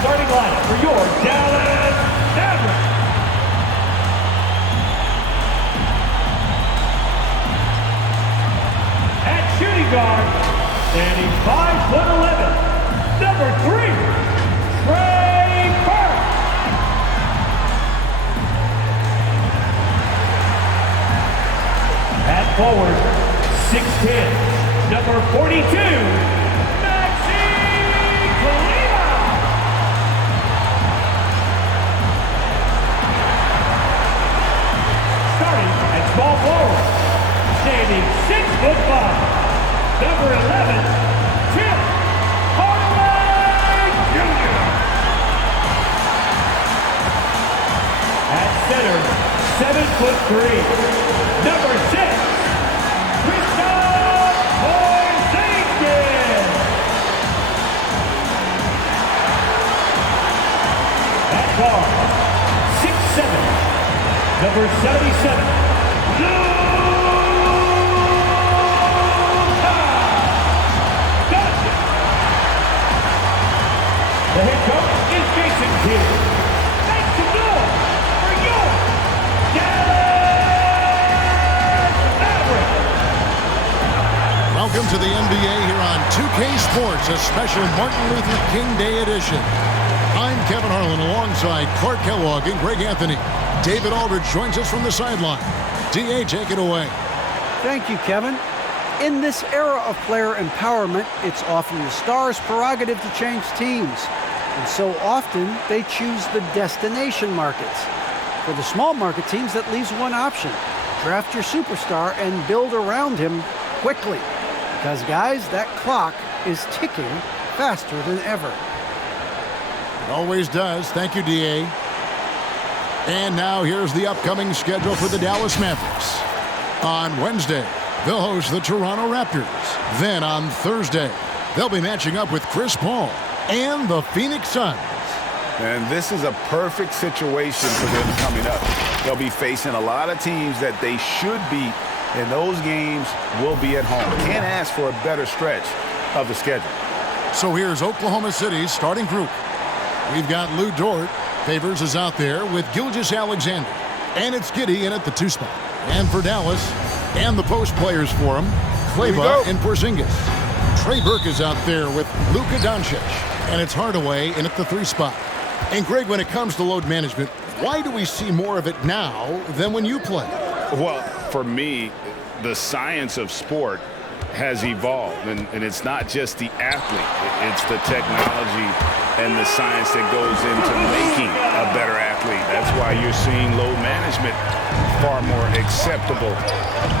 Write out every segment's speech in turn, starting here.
starting lineup for your Dallas Mavericks. At shooting guard, standing 5'11", number 3, Trey Burke. At forward, 6'10", number 42, small forward, standing 6'5", number 11, Tim Hardaway Jr. At center, 7'3", number 6, Porzingis. At guard, 6'7", number 77. Luka Doncic. The head coach is Jason Kidd. Make some noise for your Dallas Mavericks. Welcome to the NBA here on 2K Sports, a special Martin Luther King Day edition. I'm Kevin Harlan alongside Clark Kellogg and Greg Anthony. David Aldridge joins us from the sideline. D.A., take it away. Thank you, Kevin. In this era of player empowerment, it's often the star's prerogative to change teams. And so often, they choose the destination markets. For the small market teams, that leaves one option. Draft your superstar and build around him quickly. Because, guys, that clock is ticking faster than ever. It always does. Thank you, D.A. And now here's the upcoming schedule for the Dallas Mavericks. On Wednesday, they'll host the Toronto Raptors. Then on Thursday, they'll be matching up with Chris Paul and the Phoenix Suns. And this is a perfect situation for them coming up. They'll be facing a lot of teams that they should beat, and those games will be at home. Can't ask for a better stretch of the schedule. So here's Oklahoma City's starting group. We've got Lou Dort. Favors is out there with Gilgeous-Alexander. And it's Giddey in at the 2 spot. And for Dallas, and the post players for him, Kleber and Porzingis. Trey Burke is out there with Luka Doncic. And it's Hardaway in at the 3 spot. And Greg, when it comes to load management, why do we see more of it now than when you play? Well, for me, the science of sport has evolved, and it's not just the athlete. It's the technology and the science that goes into making a better athlete. That's why you're seeing load management far more acceptable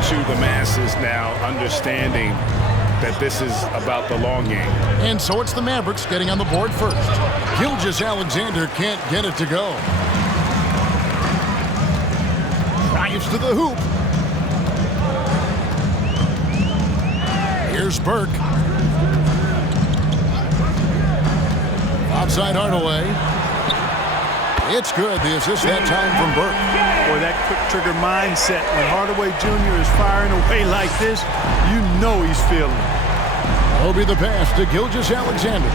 to the masses now, understanding that this is about the long game. And so it's the Mavericks getting on the board first. Gilgeous-Alexander can't get it to go. Drives to the hoop. Here's Burke. Outside Hardaway. It's good. The assist that time from Burke. Boy, that quick trigger mindset. When Hardaway Jr. is firing away like this, you know he's feeling it. Will be the pass to Gilgeous-Alexander.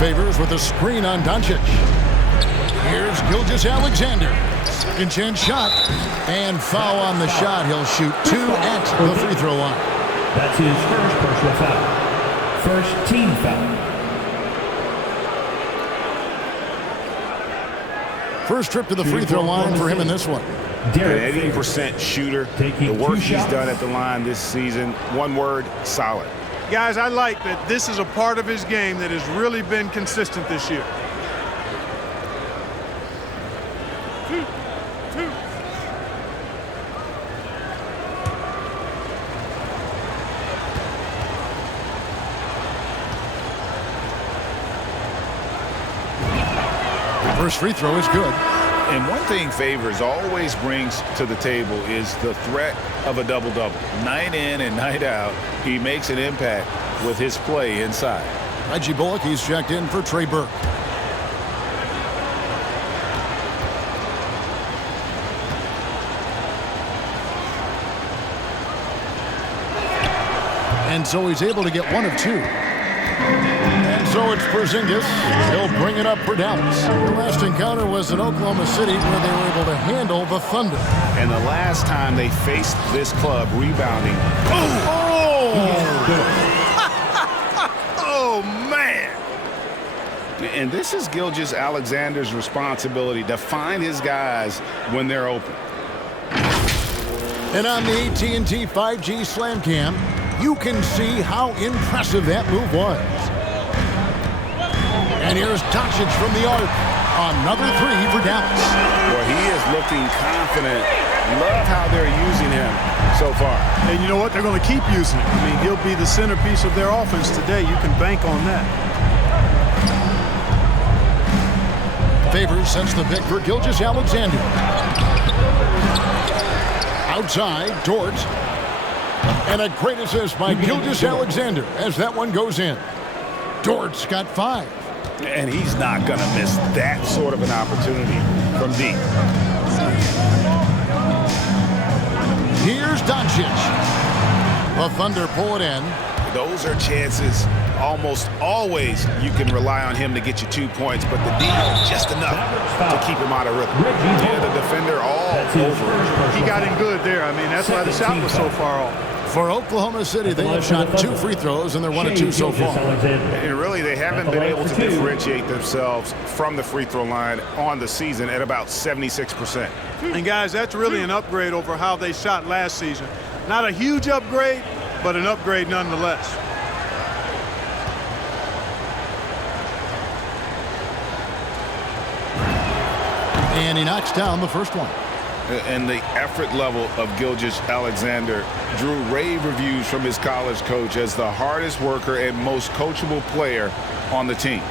Favors with a screen on Doncic. Here's Gilgeous-Alexander. Second chance shot. And foul on the shot. He'll shoot 2 at the free throw line. That's his first personal foul. First team foul. First trip to the free throw line for him in this one. An 80% shooter. The work he's done at the line this season, one word, solid. Guys, I like that this is a part of his game that has really been consistent this year. First free throw is good. And one thing Favors always brings to the table is the threat of a double-double. Night in and night out, he makes an impact with his play inside. Reggie Bullock, he's checked in for Trey Burke. And so he's able to get 1 of 2. And so it's Porzingis. He'll bring it up for Dallas. The last encounter was in Oklahoma City where they were able to handle the Thunder. And the last time they faced this club rebounding. Oh, man. And this is Gilgeous-Alexander's responsibility to find his guys when they're open. And on the AT&T 5G Slam Cam, you can see how impressive that move was. And here's Doncic from the arc. Another three for Dallas. Well, he is looking confident. Love how they're using him so far. And you know what? They're going to keep using him. I mean, he'll be the centerpiece of their offense today. You can bank on that. Favors sets the pick for Gilgeous-Alexander. Outside, Dort. And a great assist by Gilgeous-Alexander as that one goes in. Dort's got 5. And he's not going to miss that sort of an opportunity from deep. Here's Doncic. The Thunder pull it in. Those are chances. Almost always you can rely on him to get you 2 points, but the D just enough to keep him out of rhythm. Yeah, the defender all over. He got in good there. I mean, that's why the shot was so far off. For Oklahoma City, they have shot 2 free throws, and they're 1 of 2 so far. And really, they haven't been able to differentiate themselves from the free throw line on the season at about 76%. And, guys, that's really an upgrade over how they shot last season. Not a huge upgrade, but an upgrade nonetheless. And he knocks down the first one. And the effort level of Gilgeous-Alexander drew rave reviews from his college coach as the hardest worker and most coachable player on the team.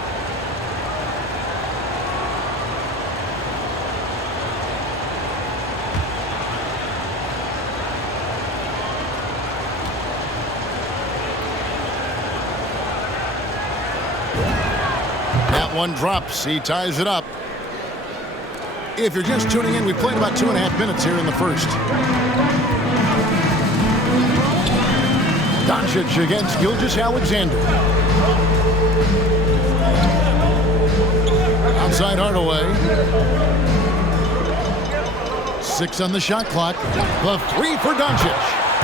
That one drops. He ties it up. If you're just tuning in, we played about 2.5 minutes here in the first. Doncic against Gilgeous-Alexander. Outside Hardaway. 6 on the shot clock. The 3 for Doncic.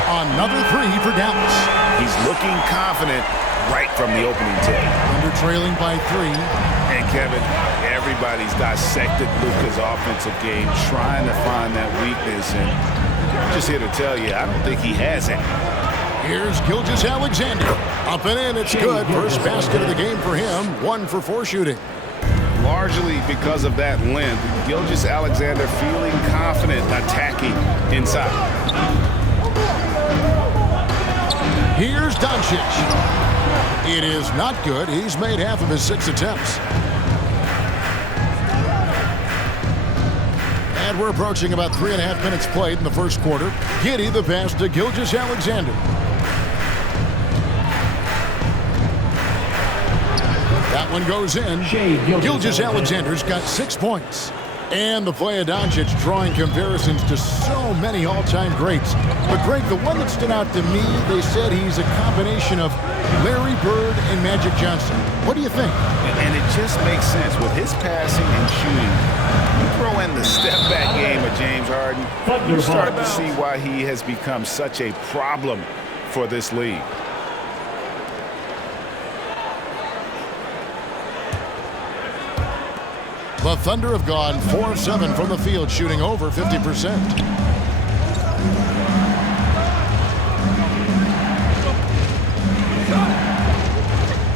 Another 3 for Dallas. He's looking confident right from the opening tip. Under trailing by 3. And Kevin, everybody's dissected Luka's offensive game, trying to find that weakness. And I'm just here to tell you, I don't think he has it. Here's Gilgeous-Alexander. Up and in, it's good. First basket of the game for him. 1 for 4 shooting. Largely because of that length, Gilgeous-Alexander feeling confident attacking inside. Here's Doncic. It is not good. He's made half of his 6 attempts. And we're approaching about 3.5 minutes played in the first quarter. Giddey the pass to Gilgeous-Alexander. That one goes in. Gilgeous-Alexander's got 6 points. And the play of Doncic drawing comparisons to so many all-time greats. But, Greg, the one that stood out to me, they said he's a combination of Larry Bird and Magic Johnson. What do you think? And it just makes sense with his passing and shooting. You throw in the step-back game of James Harden, you start to see why he has become such a problem for this league. The Thunder have gone 4 of 7 from the field, shooting over 50%.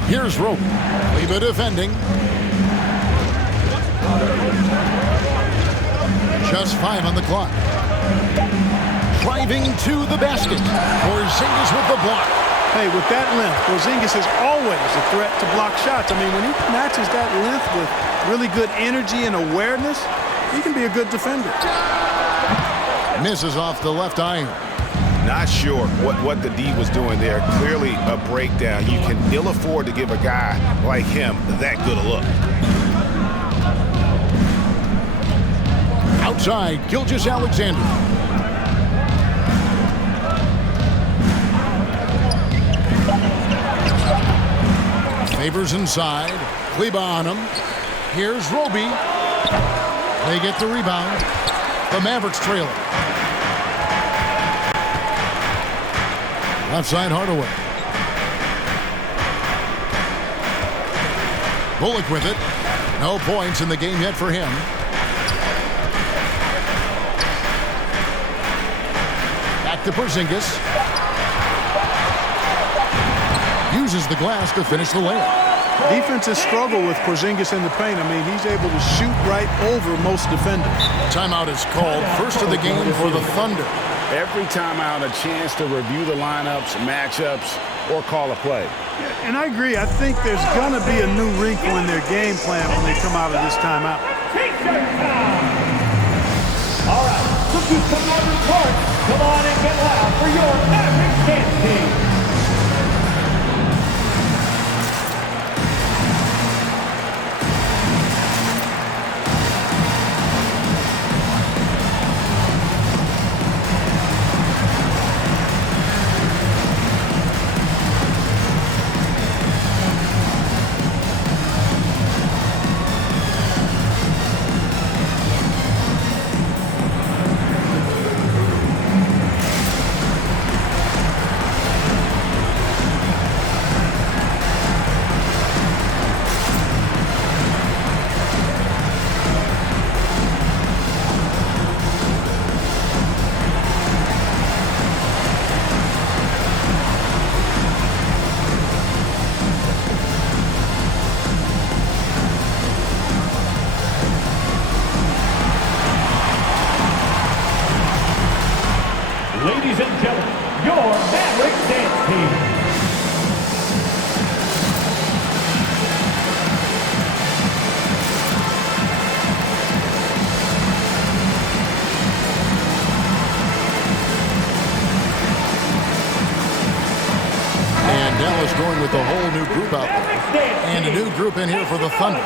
Here's Rope. Leva defending. Just 5 on the clock. Driving to the basket. Porzingis with the block. Hey, with that length, Porzingis is always a threat to block shots. I mean, when he matches that length with really good energy and awareness, he can be a good defender. Misses off the left iron. Not sure what the D was doing there. Clearly a breakdown. You can ill afford to give a guy like him that good a look. Outside, Gilgeous-Alexander. Favors inside. Kleba on him. Here's Roby. They get the rebound. The Mavericks trailing. Left side Hardaway. Bullock with it. No points in the game yet for him. Back to Porzingis. Uses the glass to finish the layup. Defenses struggle with Porzingis in the paint. I mean, he's able to shoot right over most defenders. Timeout is called. First of the game for the Thunder. Every timeout, a chance to review the lineups, matchups, or call a play. And I agree. I think there's going to be a new wrinkle in their game plan when they come out of this timeout. All right, look who's coming on the court. Come on and get loud for your Mavericks dance team. Ladies and gentlemen, your Mavericks dance team. And Dallas going with a whole new group out there. And a new group in here for the Thunder.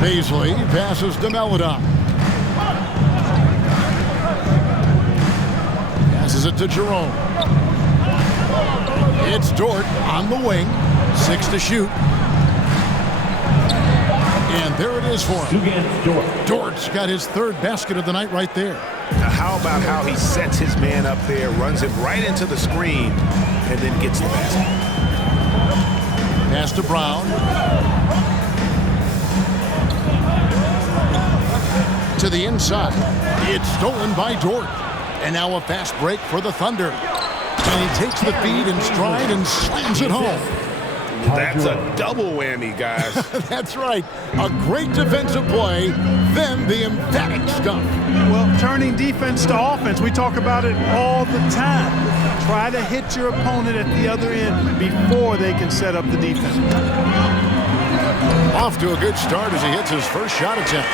Beasley passes to Melodon. Passes it to Jerome. It's Dort on the wing. 6 to shoot. And there it is for him. Dort's got his third basket of the night right there. Now how about how he sets his man up there, runs him right into the screen, and then gets the basket. Pass to Brown. To the inside. It's stolen by Dort. And now a fast break for the Thunder. And he takes the feed in stride and slams it home. That's a double whammy, guys. That's right. A great defensive play, then the emphatic stuff. Well, turning defense to offense, we talk about it all the time. Try to hit your opponent at the other end before they can set up the defense. Off to a good start as he hits his first shot attempt.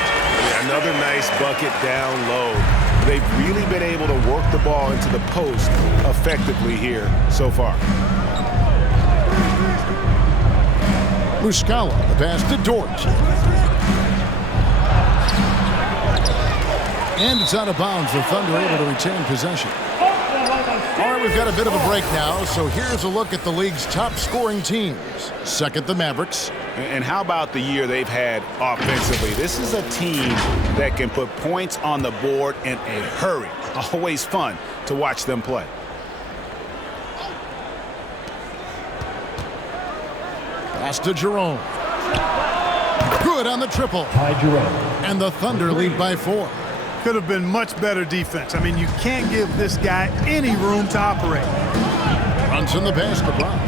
Another nice bucket down low. They've really been able to work the ball into the post effectively here so far. Muscala, the pass to Dort. And it's out of bounds. The Thunder able to retain possession. All right, we've got a bit of a break now, so here's a look at the league's top scoring teams. Second, the Mavericks. And how about the year they've had offensively? This is a team that can put points on the board in a hurry. Always fun to watch them play. Pass to Jerome. Good on the triple. And the Thunder lead by 4. Could have been much better defense. I mean, you can't give this guy any room to operate. Brunson the pass to Brown.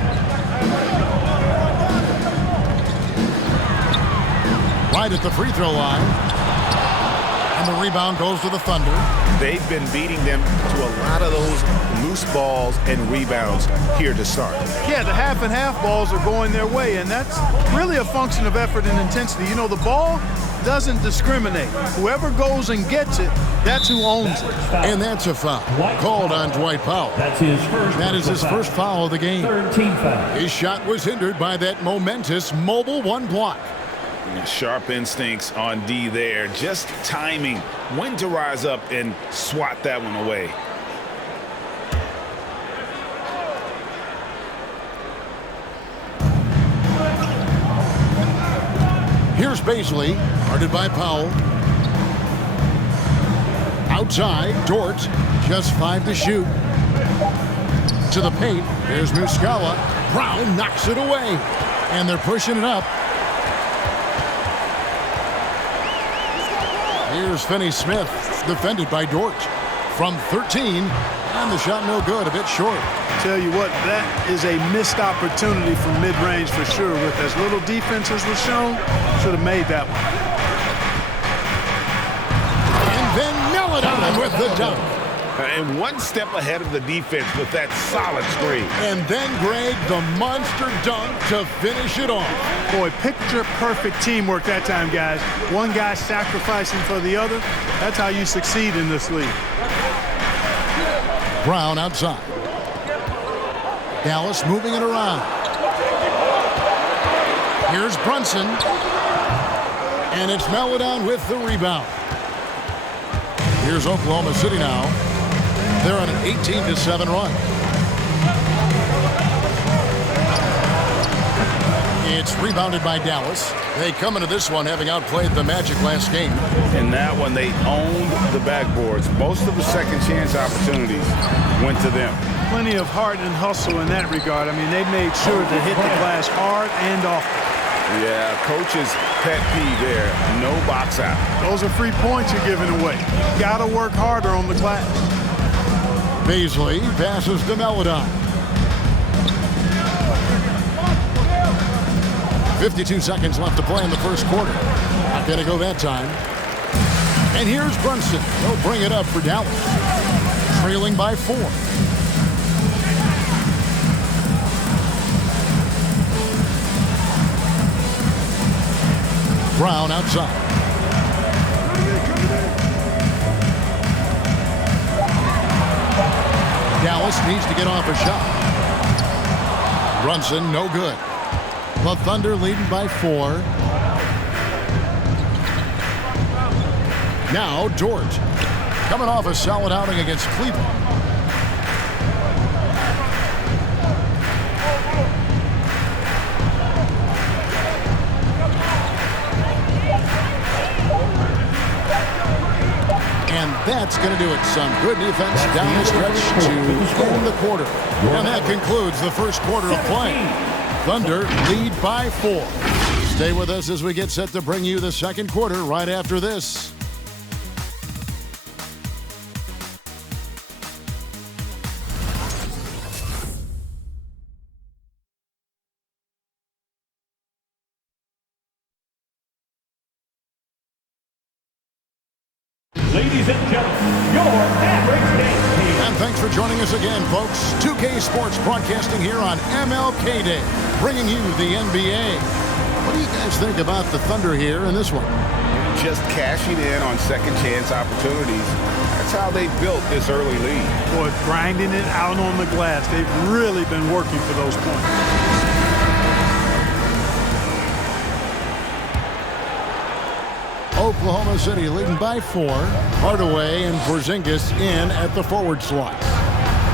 Right at the free throw line. And the rebound goes to the Thunder. They've been beating them to a lot of those loose balls and rebounds here to start. Yeah, the half and half balls are going their way, and that's really a function of effort and intensity. You know, the ball doesn't discriminate. Whoever goes and gets it, that's who owns it. And that's a foul called on Dwight Powell. That's his first. That is his first foul of the game. Third team foul. His shot was hindered by that momentous mobile one block. Sharp instincts on D there. Just timing when to rise up and swat that one away. Here's Baisley, guarded by Powell. Outside, Dort, just 5 to shoot. To the paint, there's Muscala. Brown knocks it away, and they're pushing it up. Here's Finney-Smith, defended by Dort. From 13, and the shot no good, a bit short. Tell you what, that is a missed opportunity from mid-range for sure. With as little defense as was shown, should have made that one. And then Melodon with the dunk. And one step ahead of the defense with that solid screen. And then Greg, the monster dunk to finish it off. Boy, picture-perfect teamwork that time, guys. One guy sacrificing for the other. That's how you succeed in this league. Brown outside. Dallas moving it around. Here's Brunson. And it's Melodon with the rebound. Here's Oklahoma City now. They're on an 18-7 run. It's rebounded by Dallas. They come into this one having outplayed the Magic last game. In that one, they owned the backboards. Most of the second chance opportunities went to them. Plenty of heart and hustle in that regard. I mean, they made sure to hit the glass hard and often. Yeah, coach's pet peeve there. No box out. Those are free points you're giving away. Got to work harder on the glass. Baisley passes to Melodon. 52 seconds left to play in the first quarter. Not going to go that time. And here's Brunson. He'll bring it up for Dallas. Trailing by 4. Brown outside. Dallas needs to get off a shot. Brunson, no good. The Thunder leading by 4. Now Dort, coming off a solid outing against Cleveland. And that's going to do it. Some good defense down the stretch to end the quarter. And that concludes the first quarter of play. Thunder lead by 4. Stay with us as we get set to bring you the second quarter right after this. Ladies and gentlemen, your Mavericks game team. And thanks for joining us again, folks. 2K Sports broadcasting here on MLK Day, bringing you the NBA. What do you guys think about the Thunder here in this one? Just cashing in on second chance opportunities. That's how they built this early lead. Boy, grinding it out on the glass. They've really been working for those points. Oklahoma City leading by 4. Hardaway and Porzingis in at the forward slots.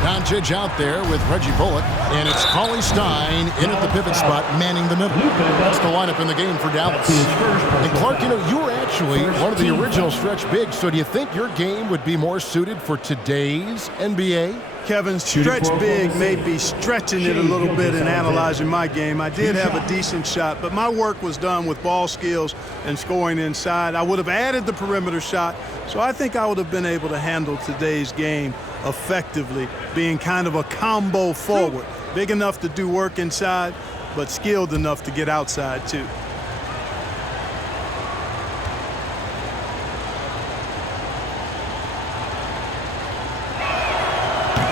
Doncic out there with Reggie Bullock, and it's Cauley Stein in at the pivot spot, manning the middle. That's the lineup in the game for Dallas. And Clark, you know, you were actually one of the original stretch bigs, so do you think your game would be more suited for today's NBA? Kevin, stretch big may be stretching it a little bit in analyzing my game. I did have a decent shot, but my work was done with ball skills and scoring inside. I would have added the perimeter shot, so I think I would have been able to handle today's game effectively, being kind of a combo forward. Big enough to do work inside, but skilled enough to get outside too.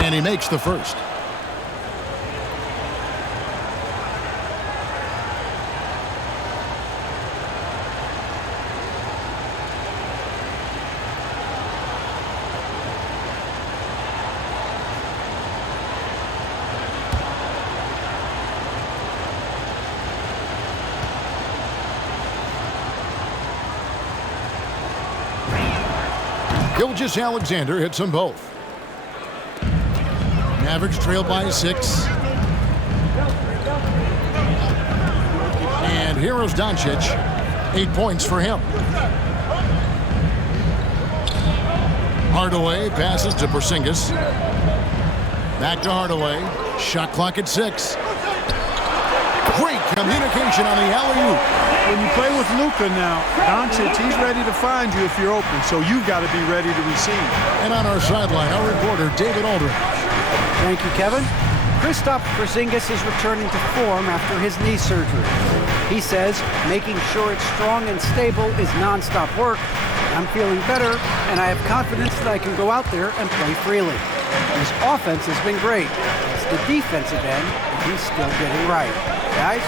And he makes the first. Gilgeous-Alexander hits them both. Mavericks trail by 6. And here's Doncic. 8 points for him. Hardaway passes to Porzingis. Back to Hardaway. Shot clock at 6. Great communication on the alley-oop. When you play with Luka now, Doncic, he's ready to find you if you're open, so you've got to be ready to receive. And on our sideline, our reporter, David Aldridge. Thank you, Kevin. Kristaps Porzingis is returning to form after his knee surgery. He says making sure it's strong and stable is nonstop work. I'm feeling better, and I have confidence that I can go out there and play freely. His offense has been great. It's the defensive end that he's still getting right. Guys?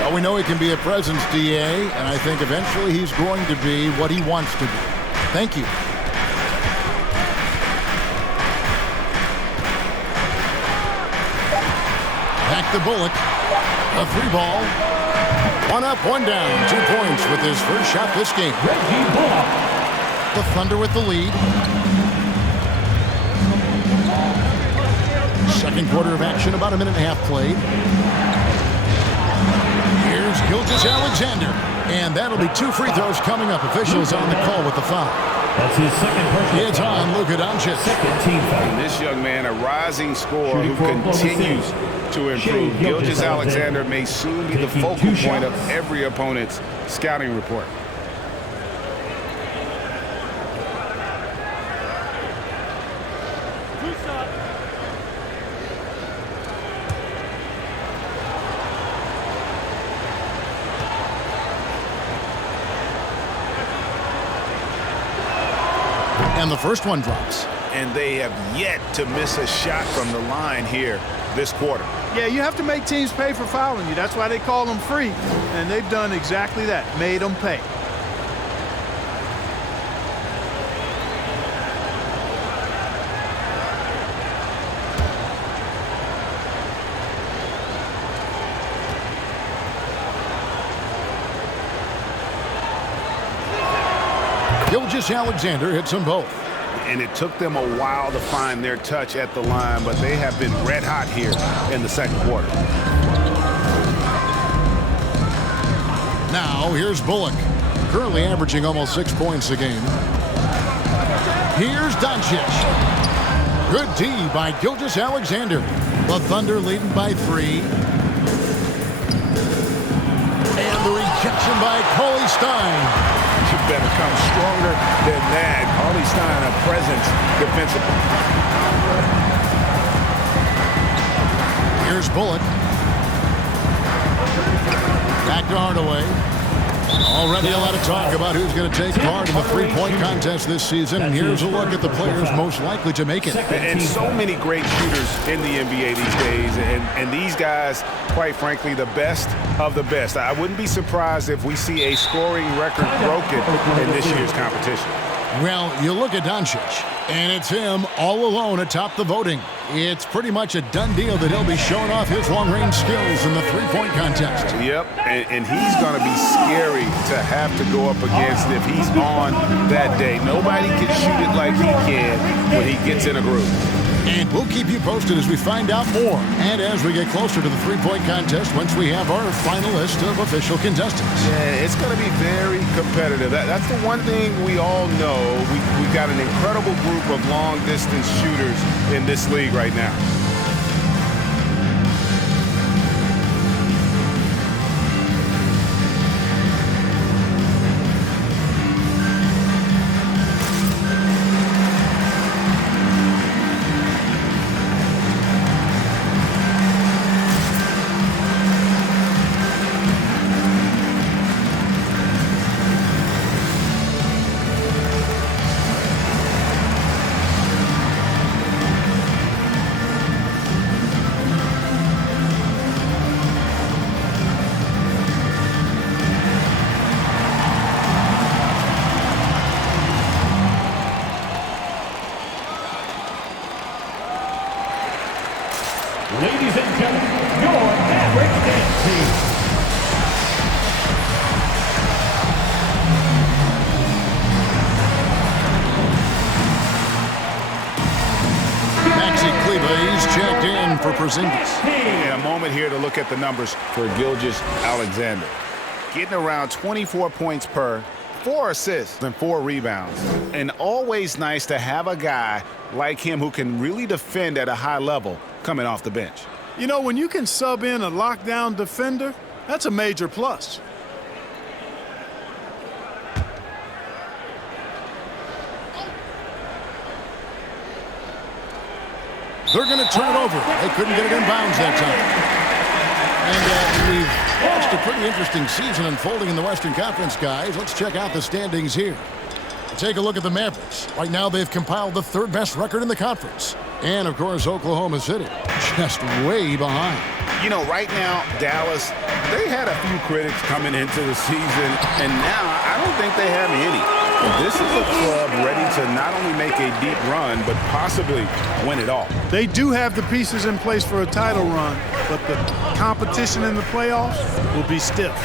Well, we know he can be a presence, DA, and I think eventually he's going to be what he wants to be. Thank you. Back to Bullock. A 3-ball. 1 up, 1 down. 2 points with his first shot this game. The Thunder with the lead. Second quarter of action, about a minute and a half played. Here's Gilgeous-Alexander. And that'll be 2 free throws coming up. Officials on the call with the foul. That's his second personal It's foul. on Luka Doncic. Second team foul. This young man, a rising scorer Shooting who for Oklahoma continues City. to improve. Shea Gilgeous-Alexander may soon be the taking focal 2 point of shots. every opponent's scouting report. And the first one drops. And they have yet to miss a shot from the line here this quarter. Yeah, you have to make teams pay for fouling you. That's why they call them free. And they've done exactly that, made them pay. Gilgeous-Alexander hits them both. And it took them a while to find their touch at the line, but they have been red hot here in the second quarter. Now, here's Bullock, currently averaging almost 6 points a game. Here's Doncic. Good D by Gilgeous-Alexander. The Thunder leading by 3. And the rejection by Cauley Stein. You better come stronger than that. Cauley Stein, a presence defensively. Here's Bullock. Back to Hardaway. Already a lot of talk about who's going to take part in the three-point contest this season. And here's a look at the players most likely to make it. And so many great shooters in the NBA these days. And these guys, quite frankly, the best of the best. I wouldn't be surprised if we see a scoring record broken in this year's competition. Well, you look at Doncic, and it's him all alone atop the voting. It's pretty much a done deal that he'll be showing off his long-range skills in the three-point contest. Yep, and he's going to be scary to have to go up against if he's on that day. Nobody can shoot it like he can when he gets in a groove. And we'll keep you posted as we find out more and as we get closer to the three-point contest once we have our final list of official contestants. Yeah, it's going to be very competitive. That's the one thing we all know. We've got an incredible group of long-distance shooters in this league right now. Porzingis. And a moment here to look at the numbers for Gilgeous-Alexander. Getting around 24 points per, 4 assists and 4 rebounds. And always nice to have a guy like him who can really defend at a high level coming off the bench. You know, when you can sub in a lockdown defender, that's a major plus. They're going to turn it over. They couldn't get it in bounds that time. And we've watched a pretty interesting season unfolding in the Western Conference, guys. Let's check out the standings here. Take a look at the Mavericks. Right now, they've compiled the 3rd best record in the conference. And, of course, Oklahoma City just way behind. You know, right now, Dallas, they had a few critics coming into the season, and now I don't think they have any. This is a club ready to not only make a deep run, but possibly win it all. They do have the pieces in place for a title run, but the competition in the playoffs will be stiff.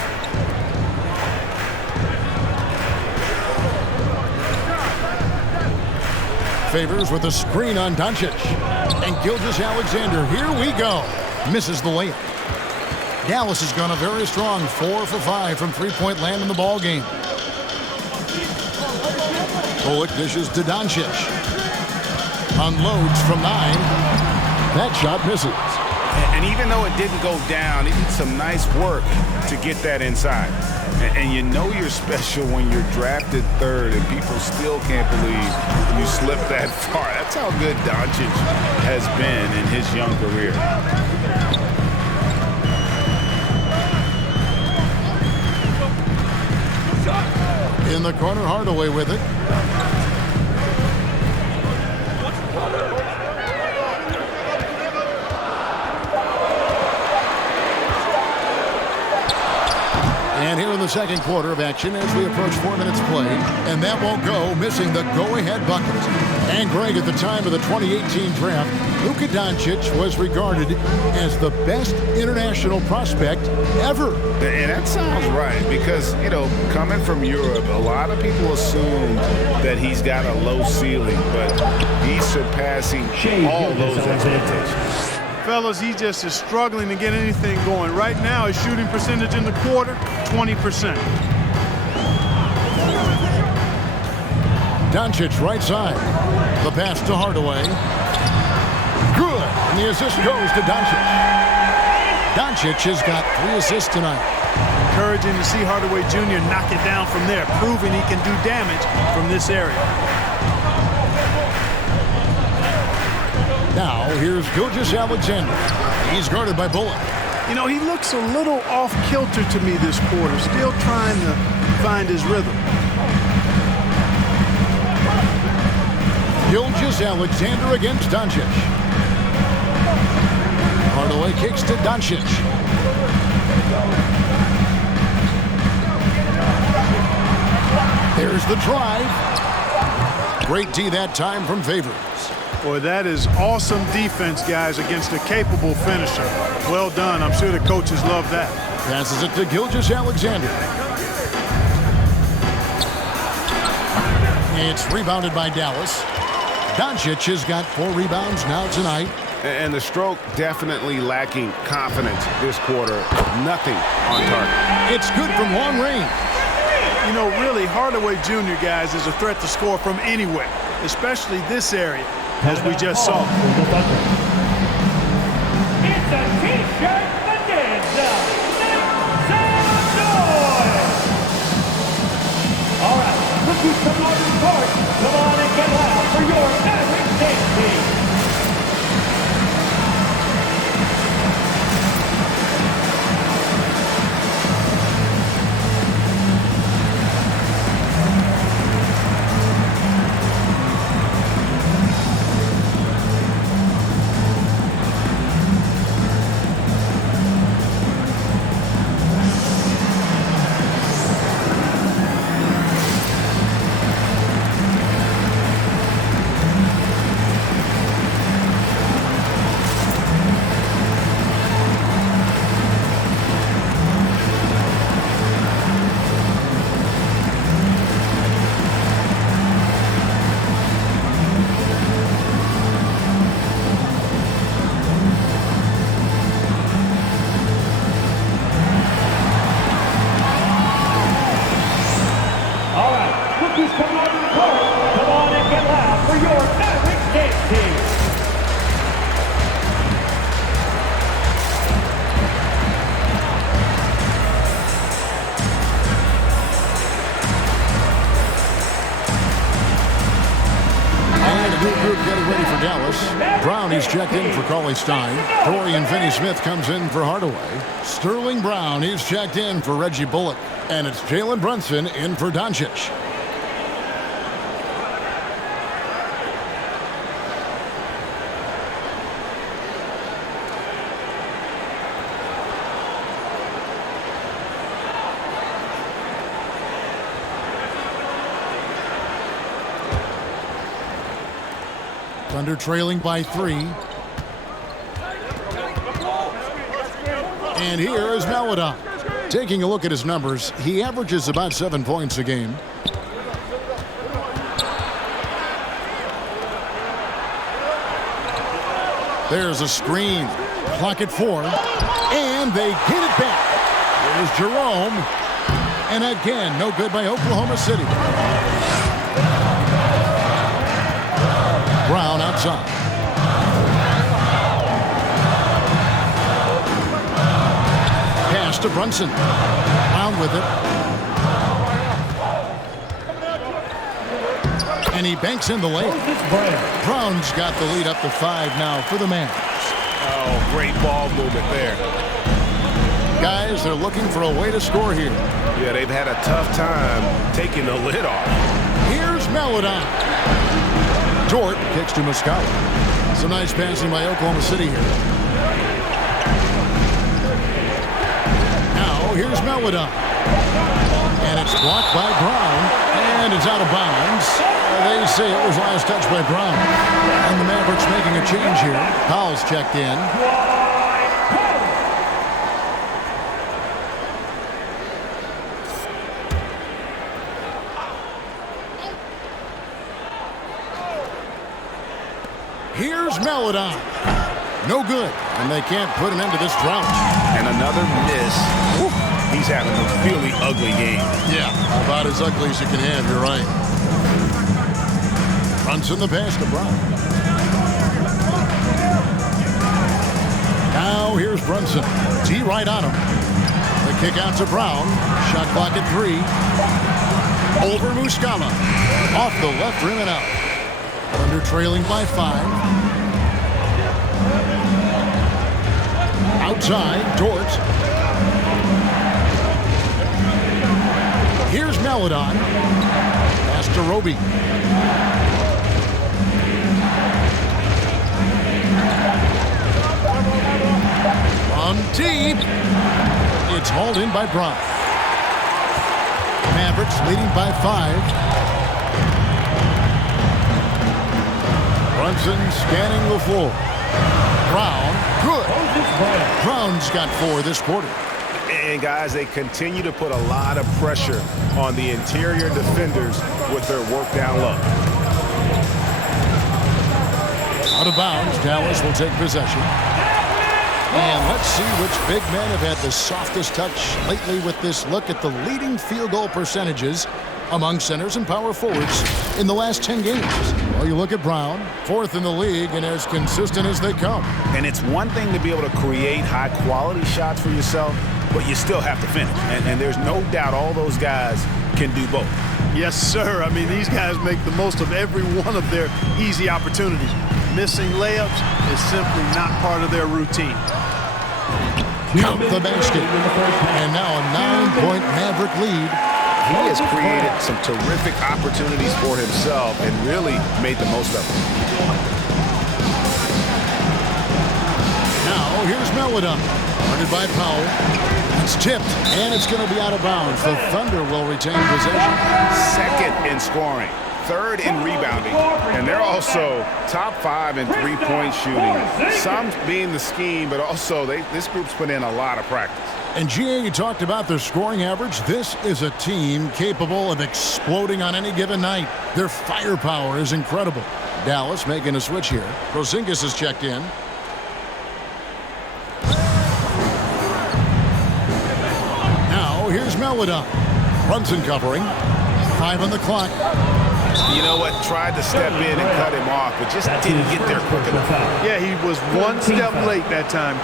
Favors with a screen on Doncic. And Gilgeous-Alexander, here we go. Misses the layup. Dallas has gone a very strong 4 for 5 from three-point land in the ball game. Bullock dishes to Doncic. Unloads from 9. That shot misses. And even though it didn't go down, it did some nice work to get that inside. And you know you're special when you're drafted 3rd and people still can't believe you slipped that far. That's how good Doncic has been in his young career. In the corner, Hardaway with it. And here in the second quarter of action as we approach 4 minutes play. And that won't go, missing the go-ahead bucket. And Greg, at the time of the 2018 draft, Luka Doncic was regarded as the best international prospect ever. And that sounds right because, you know, coming from Europe, a lot of people assume that he's got a low ceiling, but he's surpassing all those expectations. Fellas, he just is struggling to get anything going. Right now, his shooting percentage in the quarter, 20%. Doncic right side. The pass to Hardaway. Good. And the assist goes to Doncic. Doncic has got 3 assists tonight. Encouraging to see Hardaway Jr. knock it down from there, proving he can do damage from this area. Now, here's Gilgeous-Alexander. He's guarded by Bullock. You know, he looks a little off-kilter to me this quarter, still trying to find his rhythm. Gilgeous-Alexander against Doncic. Hardaway kicks to Doncic. There's the drive. Great D that time from Favors. Boy, that is awesome defense, guys, against a capable finisher. Well done. I'm sure the coaches love that. Passes it to Gilgeous-Alexander. It's rebounded by Dallas. Doncic has got 4 rebounds now tonight. And the stroke definitely lacking confidence this quarter. Nothing on target. It's good from long range. You know, really, Hardaway Jr., guys, is a threat to score from anywhere, especially this area, as we just saw. It's a T-shirt bonanza. Make some noise. All right, rookies from Northern Park, come on and get loud for your Mavericks dance team. Dallas. Brown is checked in for Cauley Stein. Dorian Finney-Smith comes in for Hardaway. Sterling Brown is checked in for Reggie Bullock. And it's Jalen Brunson in for Doncic. Thunder trailing by 3. And here is Maledon. Taking a look at his numbers, he averages about 7 points a game. There's a screen. Clock at 4. And they get it back. It is Jerome. And again, no good by Oklahoma City. Brown outside. Pass to Brunson. Brown with it. And he banks in the layup. Brown's got the lead up to 5 now for the Mavericks. Oh, great ball movement there. Guys, they're looking for a way to score here. Yeah, they've had a tough time taking the lid off. Here's Maledon. Dort kicks to Muscala. Some nice passing by Oklahoma City here. Now, here's Maledon. And it's blocked by Brown. And it's out of bounds. They say it was last touch by Brown. And the Mavericks making a change here. Powell's checked in. Here's Maledon. No good. And they can't put an end to this drought. And another miss. Woo. He's having a really ugly game. Yeah, about as ugly as you can have. You're right. Brunson the pass to Brown. Now here's Brunson. T right on him. The kick out to Brown. Shot clock at 3. Over Muscala. Off the left rim and out. Thunder trailing by 5. Outside, Dort. Here's Maledon. Pass to Roby. On deep. It's hauled in by Brown. Mavericks leading by 5. Brunson scanning the floor. Brown, good. Brown's got 4 this quarter. And guys, they continue to put a lot of pressure on the interior defenders with their work down low. Out of bounds, Dallas will take possession. And let's see which big men have had the softest touch lately with this look at the leading field goal percentages among centers and power forwards in the last 10 games. Well, you look at Brown, 4th in the league and as consistent as they come. And it's one thing to be able to create high-quality shots for yourself, but you still have to finish. And there's no doubt all those guys can do both. Yes, sir. I mean, these guys make the most of every one of their easy opportunities. Missing layups is simply not part of their routine. Count the basket. And now a 9-point Maverick lead. He has created some terrific opportunities for himself and really made the most of them. Now here's Maledon. Guarded by Powell. It's tipped, and it's going to be out of bounds. The Thunder will retain possession. 2nd in scoring, 3rd in rebounding, and they're also top 5 in three-point shooting. Some being the scheme, but also this group's put in a lot of practice. And GA, you talked about their scoring average. This is a team capable of exploding on any given night. Their firepower is incredible. Dallas making a switch here. Porzingis is checked in. Now here's Maledon. Brunson covering. 5 on the clock. You know what? Tried to step in and cut him off, but just didn't get there quick enough. Yeah, he was one step late that time.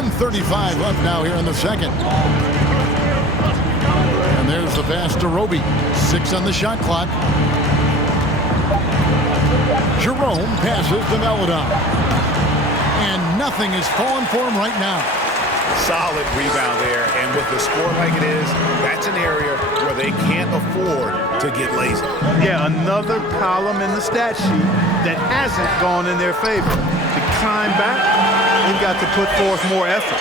1:35 left now here in the second. And there's the pass to Roby. 6 on the shot clock. Jerome passes to Melodon. And nothing is falling for him right now. Solid rebound there, and with the score like it is, that's an area where they can't afford to get lazy. Yeah, another column in the stat sheet that hasn't gone in their favor. To climb back, they've got to put forth more effort.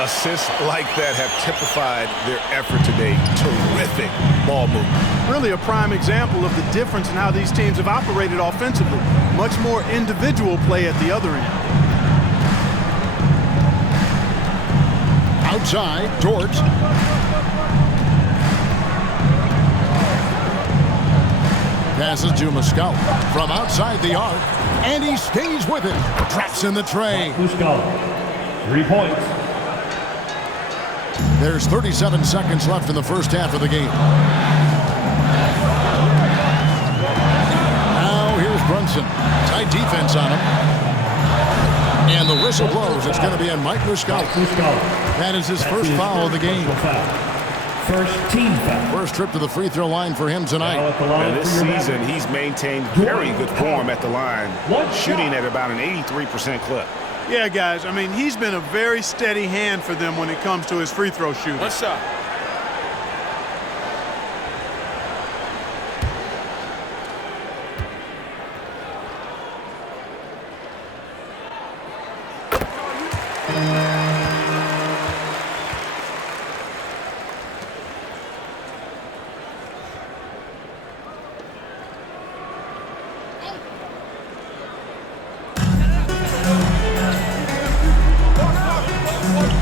Assists like that have typified their effort today. Terrific ball movement. Really a prime example of the difference in how these teams have operated offensively. Much more individual play at the other end. Outside, Dort. Passes to Muscala from outside the arc, and he stays with it. Traps in the tray. Muscala, 3 points. There's 37 seconds left in the first half of the game. Now here's Brunson. Tight defense on him. And the whistle blows. It's going to be on Mike Muscala. That is his first foul of the game. First team foul. First trip to the free throw line for him tonight. And this season, he's maintained very good form at the line, shooting at about an 83% clip. Yeah, guys, I mean, he's been a very steady hand for them when it comes to his free throw shooting. What's up?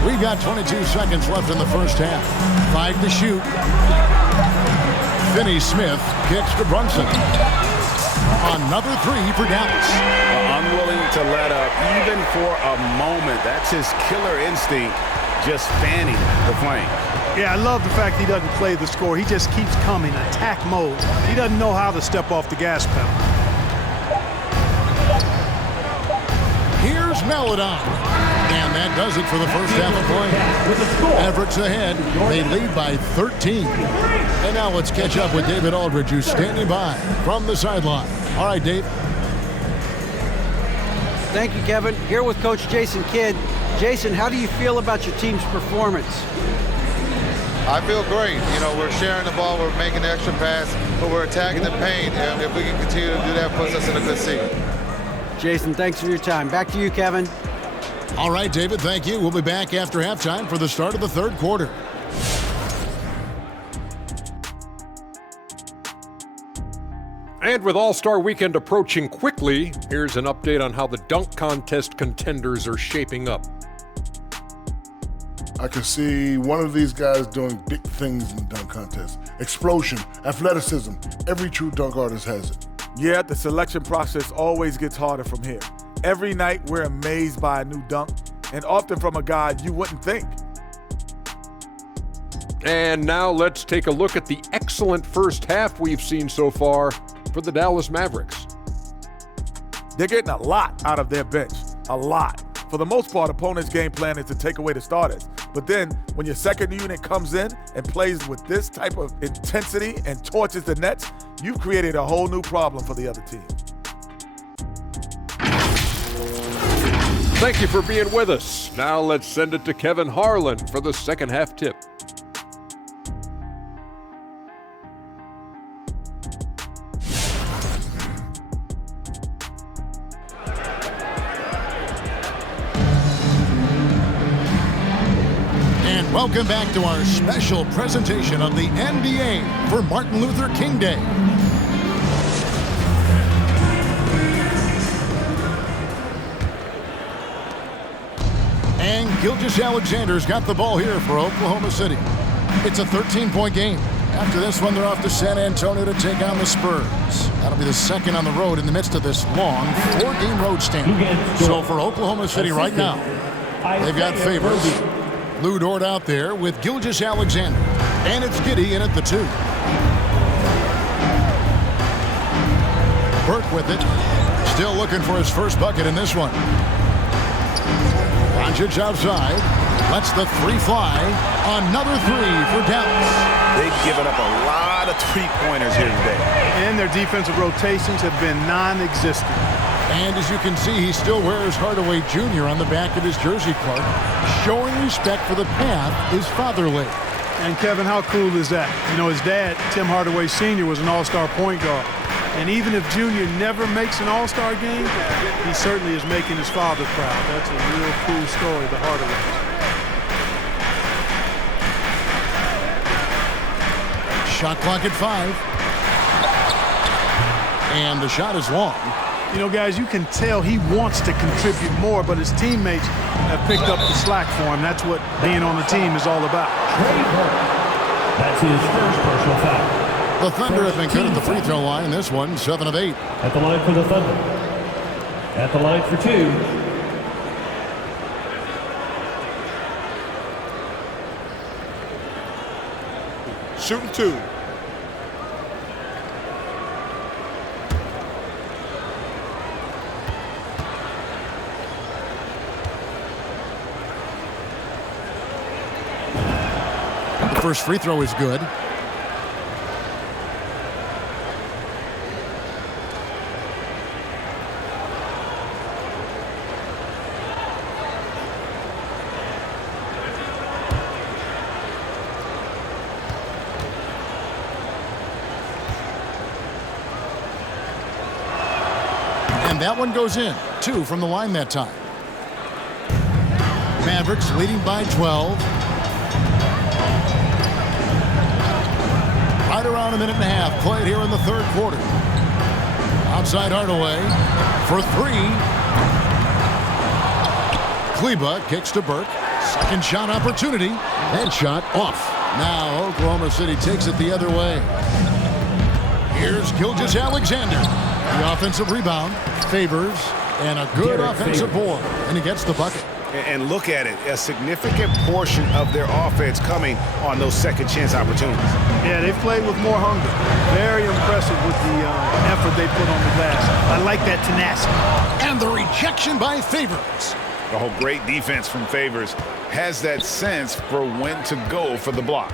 We've got 22 seconds left in the first half. 5 to shoot. Finney-Smith kicks to Brunson. Another 3 for Dallas. Unwilling to let up even for a moment. That's his killer instinct, just fanning the flame. Yeah, I love the fact he doesn't play the score. He just keeps coming, attack mode. He doesn't know how to step off the gas pedal. Here's Melodon. And that does it for the first half of play. Everett's ahead. They lead by 13. And now let's catch up with David Aldridge, who's standing by from the sideline. All right, Dave. Thank you, Kevin. Here with Coach Jason Kidd. Jason, how do you feel about your team's performance? I feel great. You know, we're sharing the ball, we're making the extra pass, but we're attacking the paint. And if we can continue to do that, puts us in a good seat. Jason, thanks for your time. Back to you, Kevin. All right, David, thank you. We'll be back after halftime for the start of the third quarter. And with All-Star Weekend approaching quickly, here's an update on how the dunk contest contenders are shaping up. I can see one of these guys doing big things in the dunk contest. Explosion, athleticism. Every true dunk artist has it. Yeah, the selection process always gets harder from here. Every night we're amazed by a new dunk, and often from a guy you wouldn't think. And now let's take a look at the excellent first half we've seen so far for the Dallas Mavericks. They're getting a lot out of their bench, a lot. For the most part, opponents' game plan is to take away the starters. But then when your second unit comes in and plays with this type of intensity and torches the nets, you've created a whole new problem for the other team. Thank you for being with us. Now let's send it to Kevin Harlan for the second half tip. And welcome back to our special presentation of the NBA for Martin Luther King Day. And Gilgeous-Alexander's got the ball here for Oklahoma City. It's a 13-point game. After this one, they're off to San Antonio to take on the Spurs. That'll be the second on the road in the midst of this long 4-game road stand. So for Oklahoma City right now, they've got Favors. Lou Dort out there with Gilgeous-Alexander. And it's Giddey in at the 2. Burke with it. Still looking for his first bucket in this one. Doncic outside. Lets the three fly. Another three for Dallas. They've given up a lot of three-pointers here today. And their defensive rotations have been non-existent. And as you can see, he still wears Hardaway Jr. on the back of his jersey, Clark. Showing respect for the path is fatherly. And Kevin, how cool is that? You know, his dad, Tim Hardaway Sr., was an all-star point guard. And even if Junior never makes an all-star game, he certainly is making his father proud. That's a real cool story, the Hardaway. Shot clock at 5. And the shot is long. You know, guys, you can tell he wants to contribute more, but his teammates have picked up the slack for him. That's what being on the team is all about. That's his first personal foul. The Thunder have been good at the free throw line. This one, 7 of 8. At the line for the Thunder. At the line for 2. Shooting 2. The first free throw is good. And that one goes in. 2 from the line that time. Mavericks leading by 12. Right around a minute and a half played here in the third quarter. Outside Hardaway for 3. Kleba kicks to Burke. Second shot opportunity. That shot off. Now Oklahoma City takes it the other way. Here's Gilgeous-Alexander. The offensive rebound. Favors. And a good offensive board. And he gets the bucket. And look at it, a significant portion of their offense coming on those second chance opportunities. Yeah, they've played with more hunger. Very impressive with the effort they put on the glass. I like that tenacity. And the rejection by Favors. Oh, great defense from Favors. Has that sense for when to go for the block.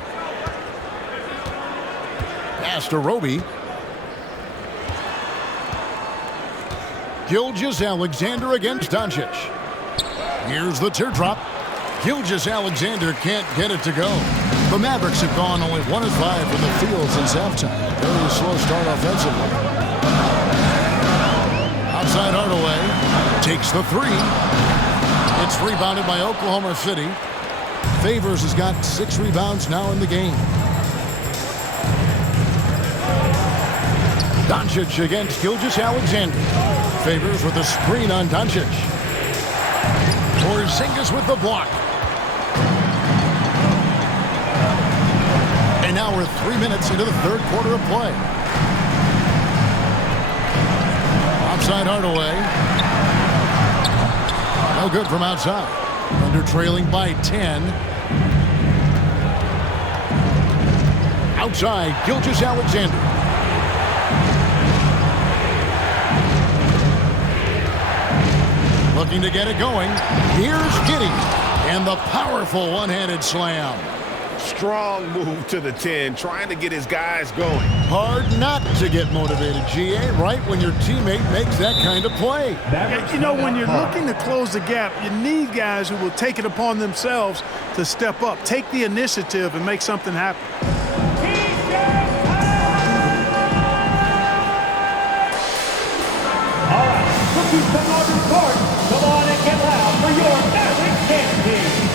Pass to Roby. Gilgeous-Alexander against Doncic. Here's the teardrop. Gilgeous-Alexander can't get it to go. The Mavericks have gone only 1 of 5 from the field since halftime. Very slow start offensively. Outside Hardaway takes the 3. It's rebounded by Oklahoma City. Favors has got 6 rebounds now in the game. Doncic against Gilgeous-Alexander. Favors with a screen on Doncic. Porzingis with the block. And now we're 3 minutes into the third quarter of play. Outside Hardaway. No good from outside. Under trailing by 10. Outside, Gilgeous-Alexander. Looking to get it going. Here's Giddey. And the powerful one-handed slam. Strong move to the 10, trying to get his guys going. Hard not to get motivated, GA, right when your teammate makes that kind of play. You know, when you're looking to close the gap, you need guys who will take it upon themselves to step up, take the initiative, and make something happen. All right, rookies come on to the court. Come on and get loud for your Mavericks dance team.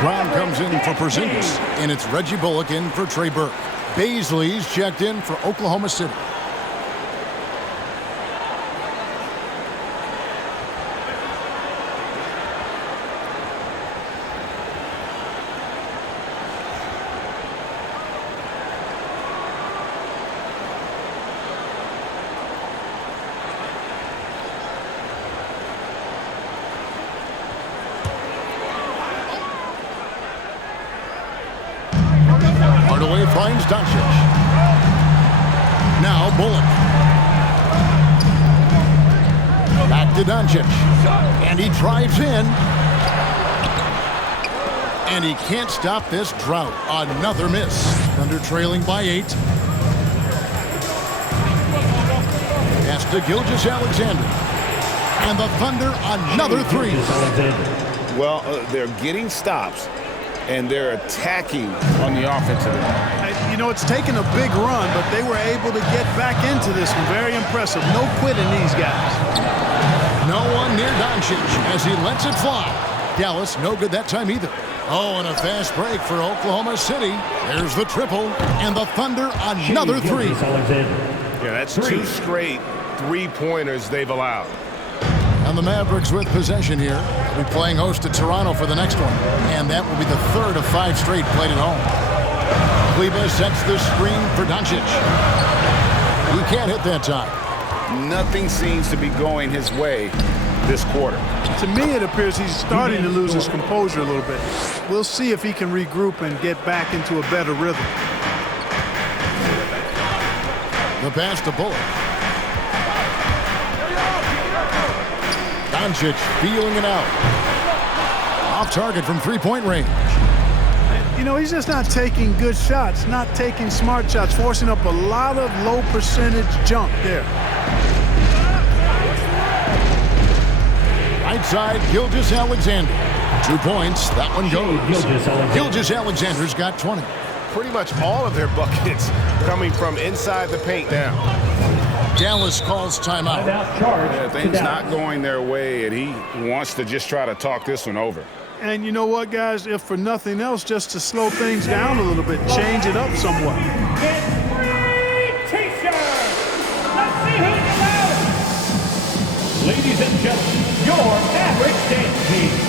Brown comes in for Porzingis, and it's Reggie Bullock in for Trey Burke. Baisley's checked in for Oklahoma City. Hardaway finds Doncic. Now Bullock. Back to Doncic. And he drives in. And he can't stop this drought. Another miss. Thunder trailing by 8. Pass to Gilgeous-Alexander. And the Thunder another 3. Well, they're getting stops, and they're attacking on the offensive end. You know, it's taken a big run, but they were able to get back into this one. Very impressive. No quitting these guys. No one near Doncic as he lets it fly. Dallas, no good that time either. Oh, and a fast break for Oklahoma City. There's the triple, and the Thunder another 3. Yeah, that's 2 straight three-pointers they've allowed. And the Mavericks with possession here. They'll be playing host to Toronto for the next one. And that will be the 3rd of 5 straight played at home. Kleber sets the screen for Doncic. He can't hit that time. Nothing seems to be going his way this quarter. To me, it appears he's starting to lose his composure a little bit. We'll see if he can regroup and get back into a better rhythm. The pass to Bullock. Doncic feeling it out. Off target from three-point range. You know, he's just not taking good shots, not taking smart shots, forcing up a lot of low percentage junk there. Right side, Gilgeous-Alexander. 2 points. That one goes. Gilgeous-Alexander's got 20. Pretty much all of their buckets coming from inside the paint now. Dallas calls timeout. Yeah, things not going their way, and he wants to just try to talk this one over. And you know what, guys? If for nothing else, just to slow things down a little bit, change it up somewhat. Get free T-shirts. Let's see who's allowed. Ladies and gentlemen, your Mavericks dance team.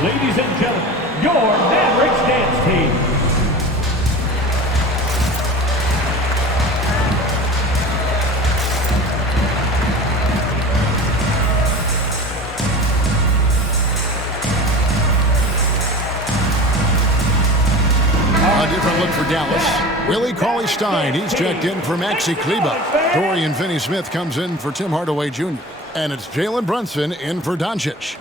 Ladies and gentlemen, your Mavericks dance team. A different look for Dallas. Willie Cauley-Stein, he's checked in for Maxi Kleber. Dorian Finney-Smith comes in for Tim Hardaway Jr. And it's Jalen Brunson in for Doncic.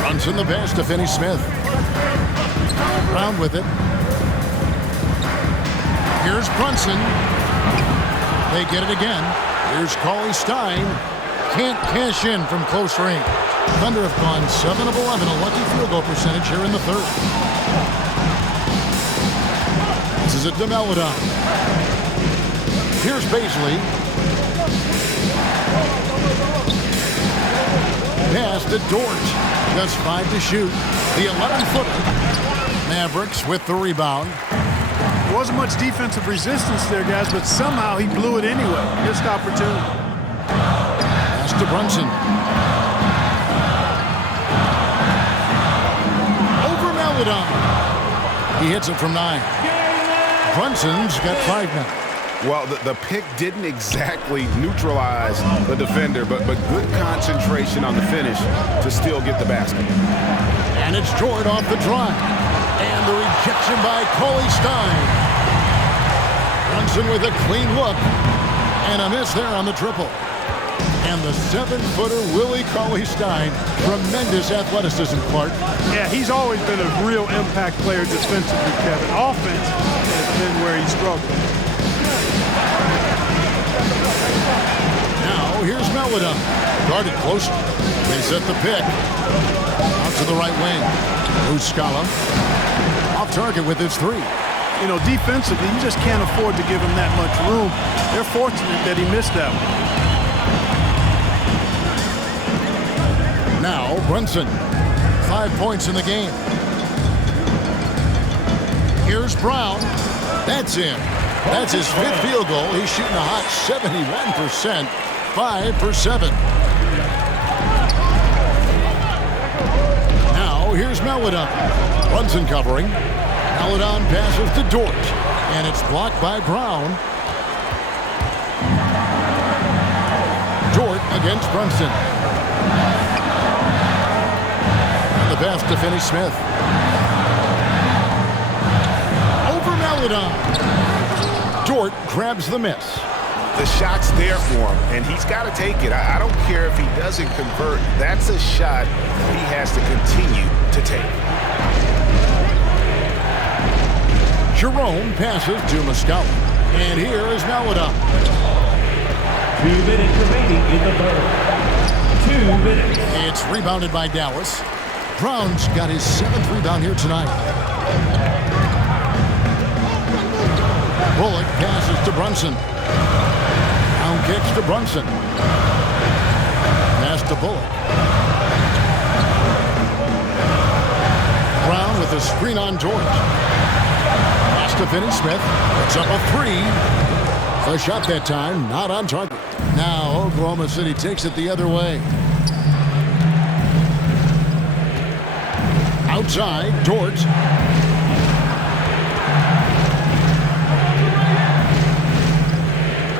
Brunson the pass to Finney-Smith. Brown with it. Here's Brunson. They get it again. Here's Cauley-Stein. Can't cash in from close range. Thunder have gone 7 of 11, a lucky field goal percentage here in the 3rd. This is a Demeladon. Here's Baisley. pass to Dort. Just 5 to shoot. The 11-footer. Mavericks with the rebound. There wasn't much defensive resistance there, guys, but somehow he blew it anyway. Missed opportunity. Pass to Brunson. Over Maledon. He hits it from 9. Brunson's got 5 now. Well, the pick didn't exactly neutralize the defender, but good concentration on the finish to still get the basket. And it's Jordan off the drive. And the rejection by Cauley Stein. Brunson with a clean look. And a miss there on the triple. And the 7-footer Willie Cauley Stein. Tremendous athleticism, Clark. Yeah, he's always been a real impact player defensively, Kevin. Offense has been where he struggled. Now, here's Maledon. Guarded closely. They set the pick. Out to the right wing. Muscala. Off target with his 3. You know, defensively, you just can't afford to give him that much room. They're fortunate that he missed that one. Now, Brunson. 5 points in the game. Here's Brown. That's in. That's his 5th field goal. He's shooting a hot 71%. 5 for 7. Now, here's Maledon. Brunson covering. Maledon passes to Dort. And it's blocked by Brown. Dort against Brunson. And the pass to Finney-Smith. Over Maledon. Dort grabs the miss. The shot's there for him, and he's got to take it. I don't care if he doesn't convert. That's a shot he has to continue to take. Jerome passes to Muscala. And here is Maledon. 2 minutes remaining in the third. 2 minutes. It's rebounded by Dallas. Brown's got his 7th rebound here tonight. Bullock passes to Brunson. Brown kicks to Brunson. Pass to Bullock. Brown with a screen on George. Pass to Finney-Smith. It's up a 3. A shot that time, not on target. Now Oklahoma City takes it the other way. Outside, Dort.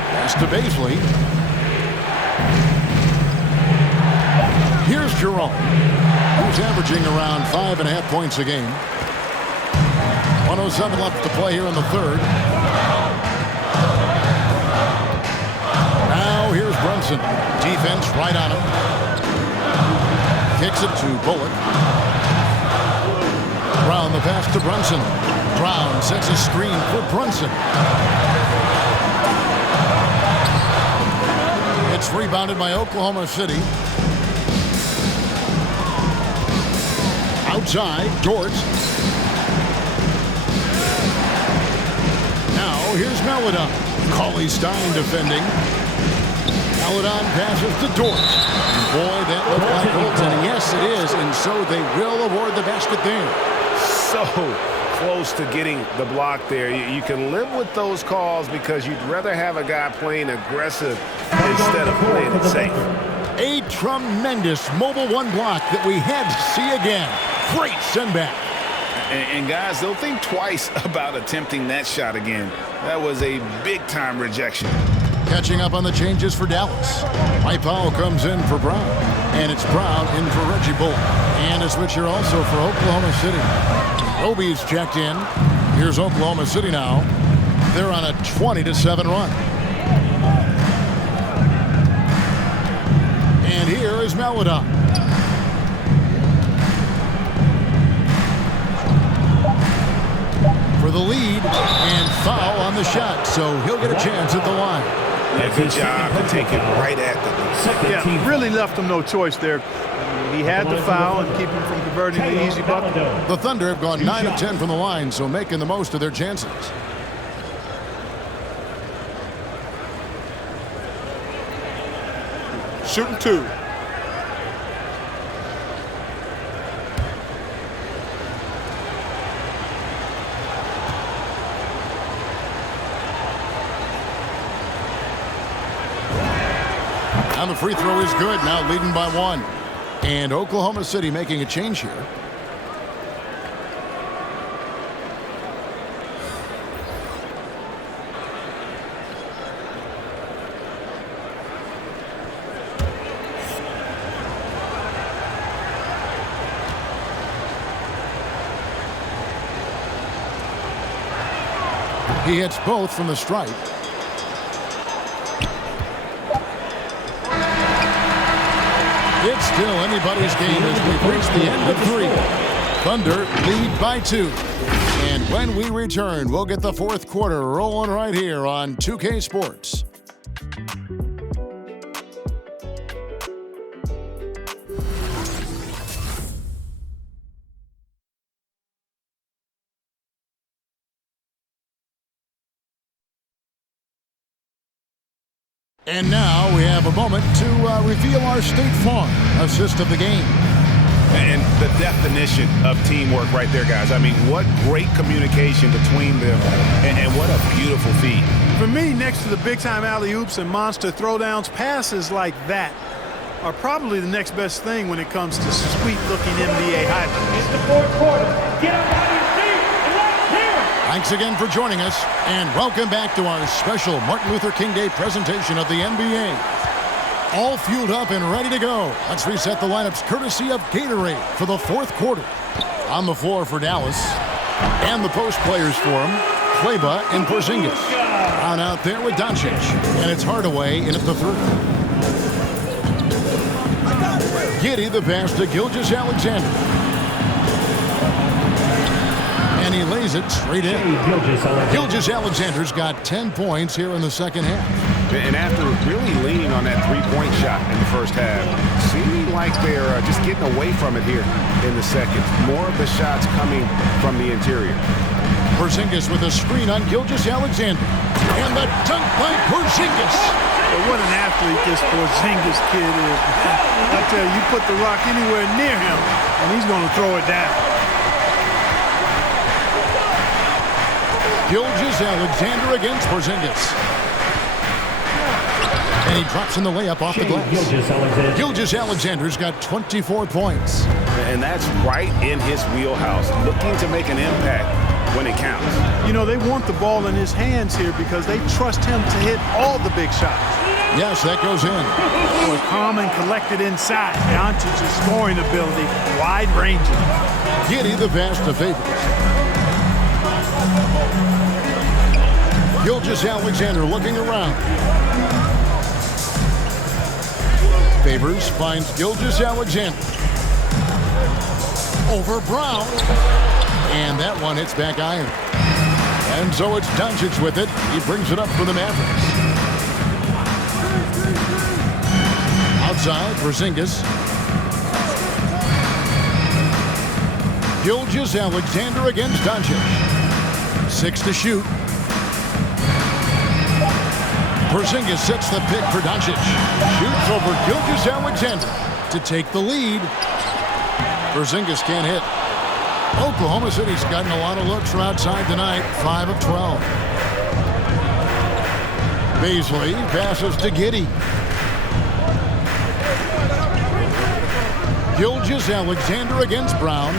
Pass to Baisley. Here's Jerome, who's averaging around 5.5 points a game. 1:07 left to play here in the third. Now here's Brunson. Defense right on him. Kicks it to Bullock. Brown the pass to Brunson. Brown sets a screen for Brunson. It's rebounded by Oklahoma City. Outside, Dort. Now here's Maledon. Cauley Stein defending. Maledon passes to Dort. Boy, that looked like goaltending. Yes, it is, and so they will award the basket there. So close to getting the block there. You can live with those calls because you'd rather have a guy playing aggressive instead of playing it safe. A tremendous mobile 1 block that we had to see again. Great send back. And guys, they'll think twice about attempting that shot again. That was a big-time rejection. Catching up on the changes for Dallas. Mike Powell comes in for Brown. And it's Brown in for Reggie Bullock. And a switcher also for Oklahoma City. Roby's checked in. Here's Oklahoma City now. They're on a 20-7 run. And here is Maledon. For the lead, and foul on the shot, so he'll get a chance at the line. Yeah, good job to take it right at the line. Yeah, really left him no choice there. He had the foul and keep him from converting the easy bucket. The Thunder have gone 9 of 10 from the line, so making the most of their chances. Shooting 2. And the free throw is good, now leading by 1. And Oklahoma City making a change here. He hits both from the stripe. It's still anybody's game as we've reached the end of 3. Thunder lead by 2. And when we return, we'll get the fourth quarter rolling right here on 2K Sports. And now we have a moment to reveal our State Farm assist of the game. And the definition of teamwork right there, guys. I mean, what great communication between them, and what a beautiful feed. For me, next to the big-time alley-oops and monster throwdowns, passes like that are probably the next best thing when it comes to sweet-looking NBA highlights. It's the fourth quarter. Get up out of your seat and let's hear it. Thanks again for joining us, and welcome back to our special Martin Luther King Day presentation of the NBA. All fueled up and ready to go. Let's reset the lineups courtesy of Gatorade for the fourth quarter. On the floor for Dallas, and the post players for him, Kleba and Porzingis. On out there with Doncic, and it's Hardaway in at the 3. Giddey the pass to Gilgeous-Alexander. And he lays it straight in. Gilgeous-Alexander's got 10 points here in the second half. And after really leaning on that three-point shot in the first half, seeming like they're just getting away from it here in the second. More of the shots coming from the interior. Porzingis with a screen on Gilgeous-Alexander. And the dunk by Porzingis. But what an athlete this Porzingis kid is. I tell you, you put the rock anywhere near him, and he's going to throw it down. Gilgeous-Alexander against Porzingis. And he drops in the layup off the glass. Gilgeous-Alexander's got 24 points. And that's right in his wheelhouse, looking to make an impact when it counts. You know, they want the ball in his hands here because they trust him to hit all the big shots. Yes, that goes in. Boy, calm and collected inside. Doncic's scoring ability, wide-ranging. Giddey the pass to Favors. Gilgeous-Alexander looking around. Favors finds Gilgeous-Alexander. Over Brown. And that one hits back iron. And so it's Doncic with it. He brings it up for the Mavericks. Outside, Porzingis. Gilgeous-Alexander against Doncic. 6 to shoot. Porzingis sets the pick for Doncic. Shoots over Gilgeous-Alexander to take the lead. Porzingis can't hit. Oklahoma City's gotten a lot of looks from outside tonight. 5 of 12. Beasley passes to Giddey. Gilgeous-Alexander against Brown.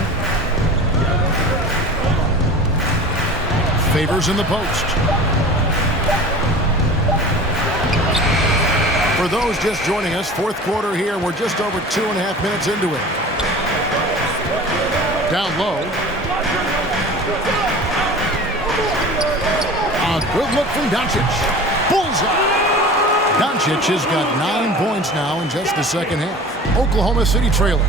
Favors in the post. For those just joining us, fourth quarter here. We're just over 2.5 minutes into it. Down low. A good look from Doncic. Bullseye. Doncic has got 9 points now in just the second half. Oklahoma City trailing.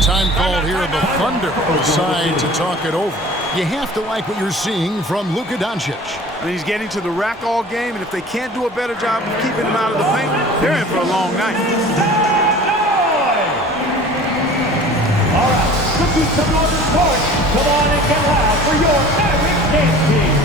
Time called here. The Thunder decide to talk it over. You have to like what you're seeing from Luka Doncic. I mean, he's getting to the rack all game, and if they can't do a better job of keeping him out of the paint, they're in for a long night. All right, rookies coming on the court. Come on and get loud for your Mavericks dance team.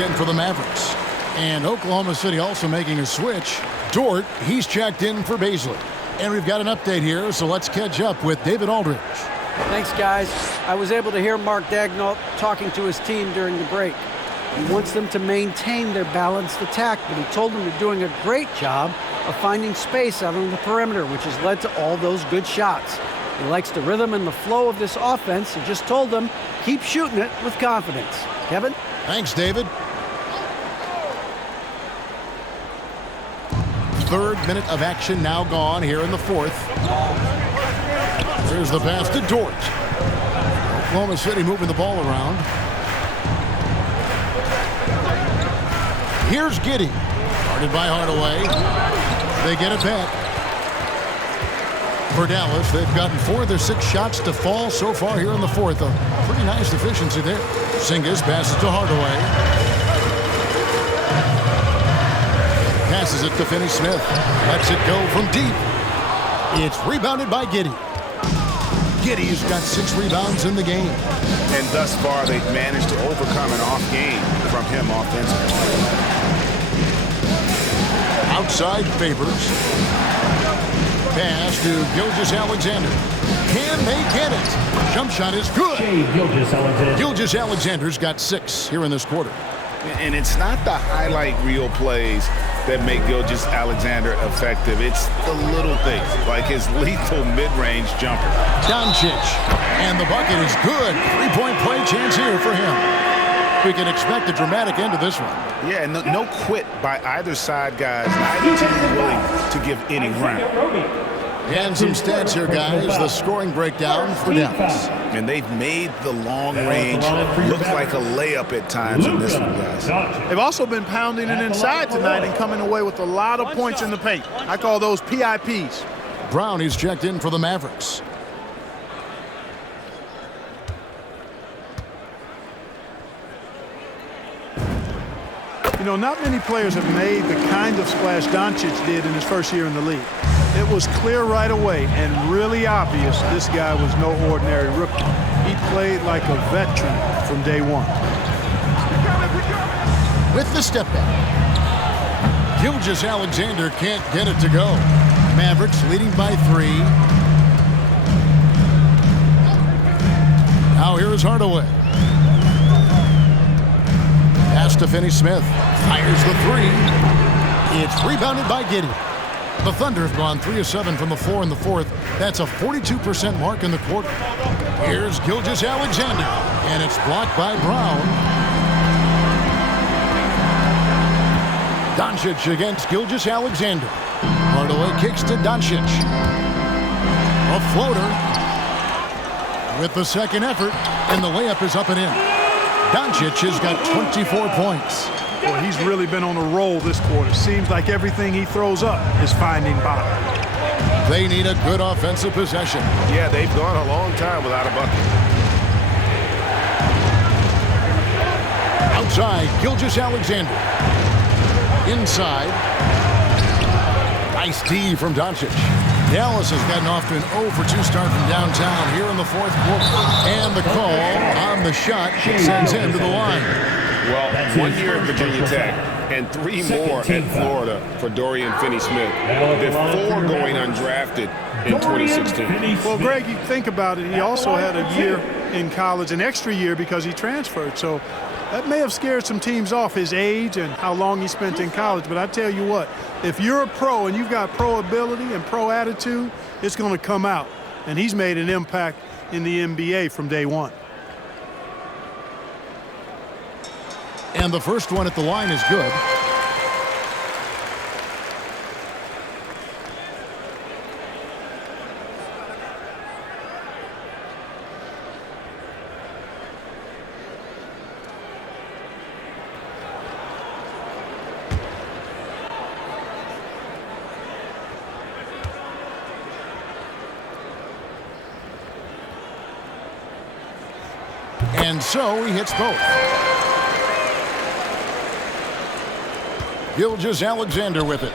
in for the Mavericks. And Oklahoma City also making a switch. Dort, he's checked in for Baisley. And we've got an update here, so let's catch up with David Aldridge. Thanks, guys. I was able to hear Mark Daigneault talking to his team during the break. He wants them to maintain their balanced attack, but he told them they're doing a great job of finding space out on the perimeter, which has led to all those good shots. He likes the rhythm and the flow of this offense. He just told them, keep shooting it with confidence. Kevin? Thanks, David. Third minute of action now gone here in the fourth. There's the pass to Dort. Oklahoma City moving the ball around. Here's Giddey. Guarded by Hardaway. They get it back. For Dallas, they've gotten 4 of their 6 shots to fall so far here in the fourth. A pretty nice efficiency there. Porzingis passes to Hardaway. Passes it to Finney-Smith. Lets it go from deep. It's rebounded by Giddey. Giddey's got 6 rebounds in the game. And thus far, they've managed to overcome an off game from him offensively. Outside Favors. Pass to Gilgeous-Alexander. Can they get it? Jump shot is good. Gilgeous-Alexander's got 6 here in this quarter. And it's not the highlight reel plays that make Gilgeous-Alexander effective. It's the little things, like his lethal mid-range jumper. Doncic. And the bucket is good. 3-point play chance here for him. We can expect a dramatic end to this one. Yeah, no quit by either side, guys. Neither team willing to give any ground. And some stats here, guys. The scoring breakdown for Dallas. And they've made the long range look like a layup at times in this one, guys. They've also been pounding it inside tonight and coming away with a lot of points in the paint. I call those PIPs. Brown, he's checked in for the Mavericks. You know, not many players have made the kind of splash Doncic did in his first year in the league. It was clear right away and really obvious this guy was no ordinary rookie. He played like a veteran from day one. With the step back. Gilgeous-Alexander can't get it to go. Mavericks leading by 3. Now here is Hardaway. Pass to Finney-Smith. Fires the 3. It's rebounded by Giddey. The Thunder have gone 3 of 7 from the floor in the fourth. That's a 42% mark in the quarter. Here's Gilgeous-Alexander. And it's blocked by Brown. Doncic against Gilgeous-Alexander. Hardaway kicks to Doncic. A floater. With the second effort. And the layup is up and in. Doncic has got 24 points. Boy, he's really been on a roll this quarter. Seems like everything he throws up is finding bottom. They need a good offensive possession. Yeah, they've gone a long time without a bucket. Outside, Gilgeous-Alexander. Inside. Nice D from Doncic. Dallas has gotten off to an 0-for-2 start from downtown here in the fourth quarter. And the call on the shot sends him to the line. Well, 1 year at Virginia Tech and 3 more at Florida for Dorian Finney-Smith before going undrafted in 2016. Well, Greg, you think about it, he also had a year in college, an extra year because he transferred. So that may have scared some teams off, his age and how long he spent in college. But I tell you what, if you're a pro and you've got pro ability and pro attitude, it's going to come out. And he's made an impact in the NBA from day one. And the first one at the line is good. And so he hits both. Gilgeous-Alexander with it.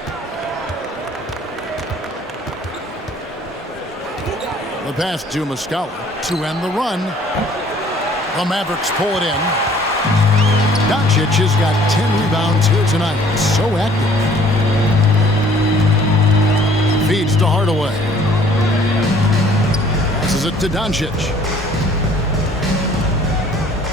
The pass to Muscala to end the run. The Mavericks pull it in. Doncic has got 10 rebounds here tonight. So active. Feeds to Hardaway. Passes it to Doncic.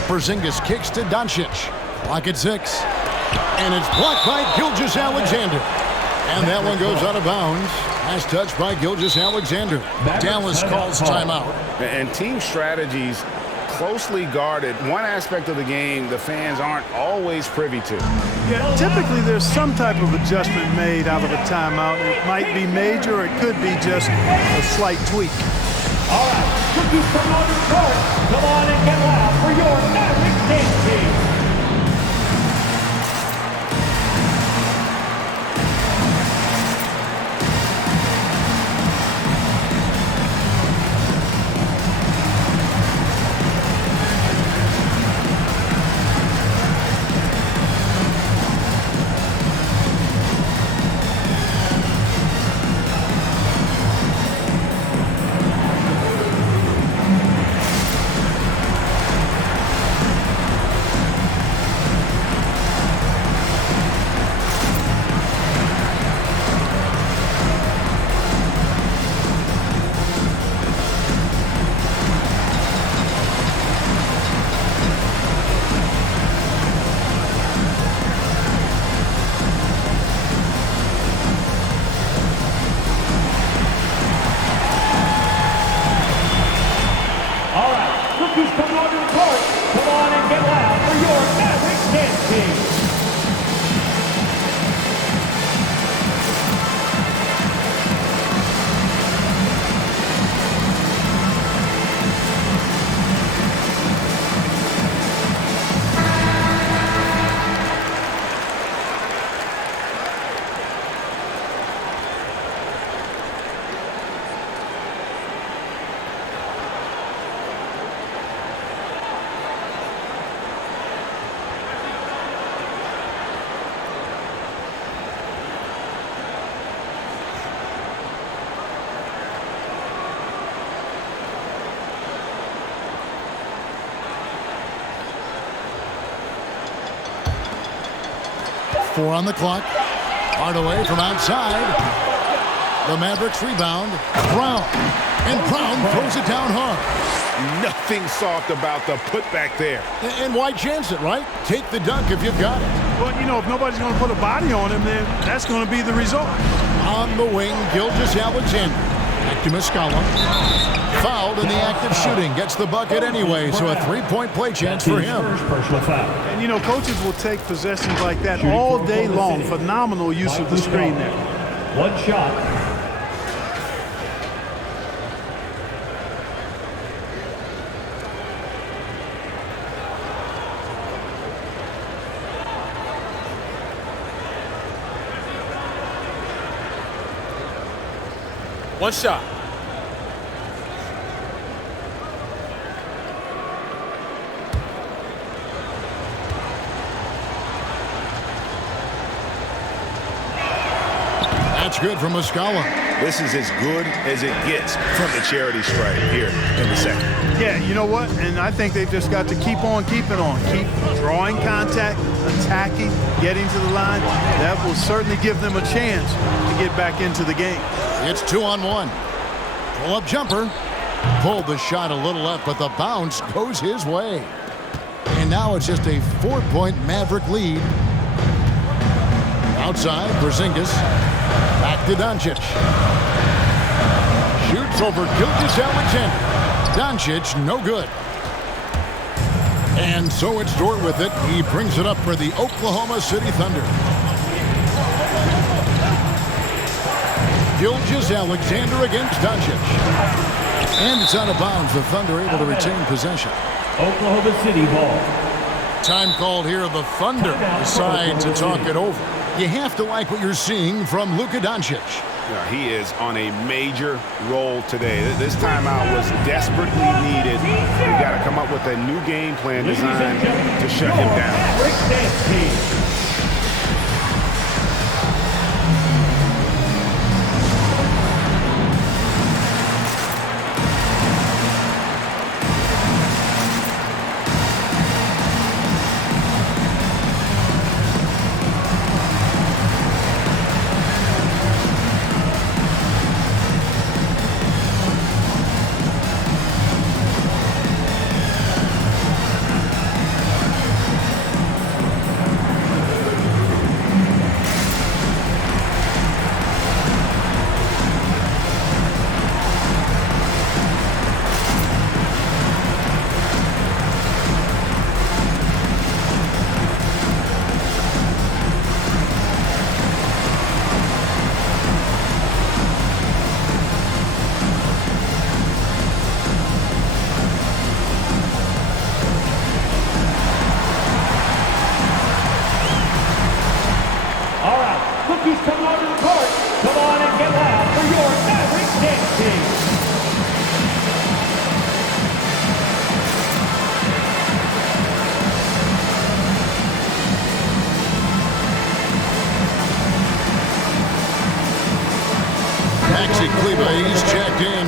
Porzingis kicks to Doncic. Clock at 6. And it's blocked by Gilgeous-Alexander. And that one goes out of bounds. Last touch by Gilgeous-Alexander. Dallas calls timeout. And team strategies closely guarded. One aspect of the game the fans aren't always privy to. Yeah, typically there's some type of adjustment made out of a timeout. It might be major or it could be just a slight tweak. All right, rookies from Northern Court, come on and get loud for your Mavericks dance team. Four on the clock. Hardaway from outside. The Mavericks rebound. Brown. And Brown throws it down hard. Nothing soft about the putback there. And why chance it, right? Take the dunk if you've got it. Well, you know, if nobody's going to put a body on him, then that's going to be the result. On the wing, Gilgeous-Alexander. Back to Muscala. Fouled in the act of shooting. Gets the bucket anyway, so a three-point play chance for him. And, you know, coaches will take possessions like that all day long. Phenomenal use of the screen there. One shot. One shot. That's good from Muscala. This is as good as it gets from the charity stripe here in the second. Yeah, you know what? And I think they've just got to keep on keeping on. Keep drawing contact, attacking, getting to the line. That will certainly give them a chance to get back into the game. It's 2-on-1. Pull-up jumper. Pulled the shot a little left, but the bounce goes his way. And now it's just a 4-point Maverick lead. Outside, Porzingis. Back to Doncic. Shoots over Gilgeous-Alexander. Doncic, no good. And so it's Dort with it. He brings it up for the Oklahoma City Thunder. Gilgeous-Alexander against Doncic. And it's out of bounds. The Thunder able to retain possession. Oklahoma City ball. Time called here. The Thunder decide to talk it over. You have to like what you're seeing from Luka Doncic. Yeah, he is on a major roll today. This timeout was desperately needed. We've got to come up with a new game plan designed to shut him down.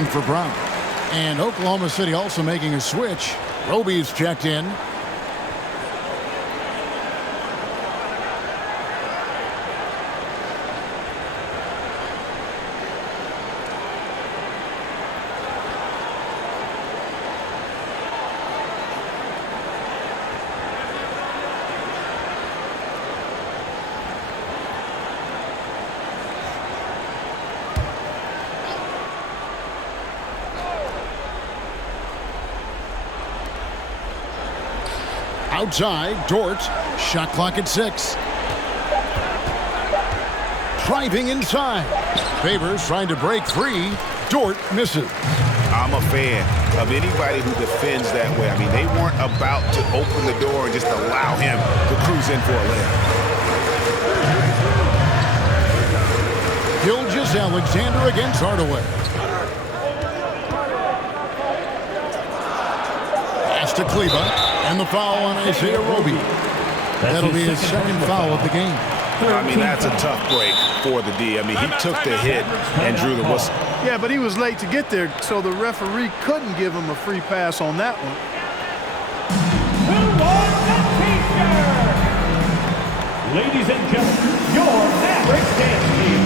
in for Brown. And Oklahoma City also making a switch. Roby's checked in. Outside, Dort. Shot clock at 6. Driving inside. Favors trying to break free. Dort misses. I'm a fan of anybody who defends that way. I mean, they weren't about to open the door and just allow him to cruise in for a layup. Gilgeous-Alexander against Hardaway. Pass to Kleba. And the foul on Isaiah Roby. That'll be his second foul of the game. I mean, that's a tough break for the D. I mean, he took the hit and drew the whistle. Yeah, but he was late to get there, so the referee couldn't give him a free pass on that one. Who won the T-shirt? Ladies and gentlemen, your Mavericks dance team.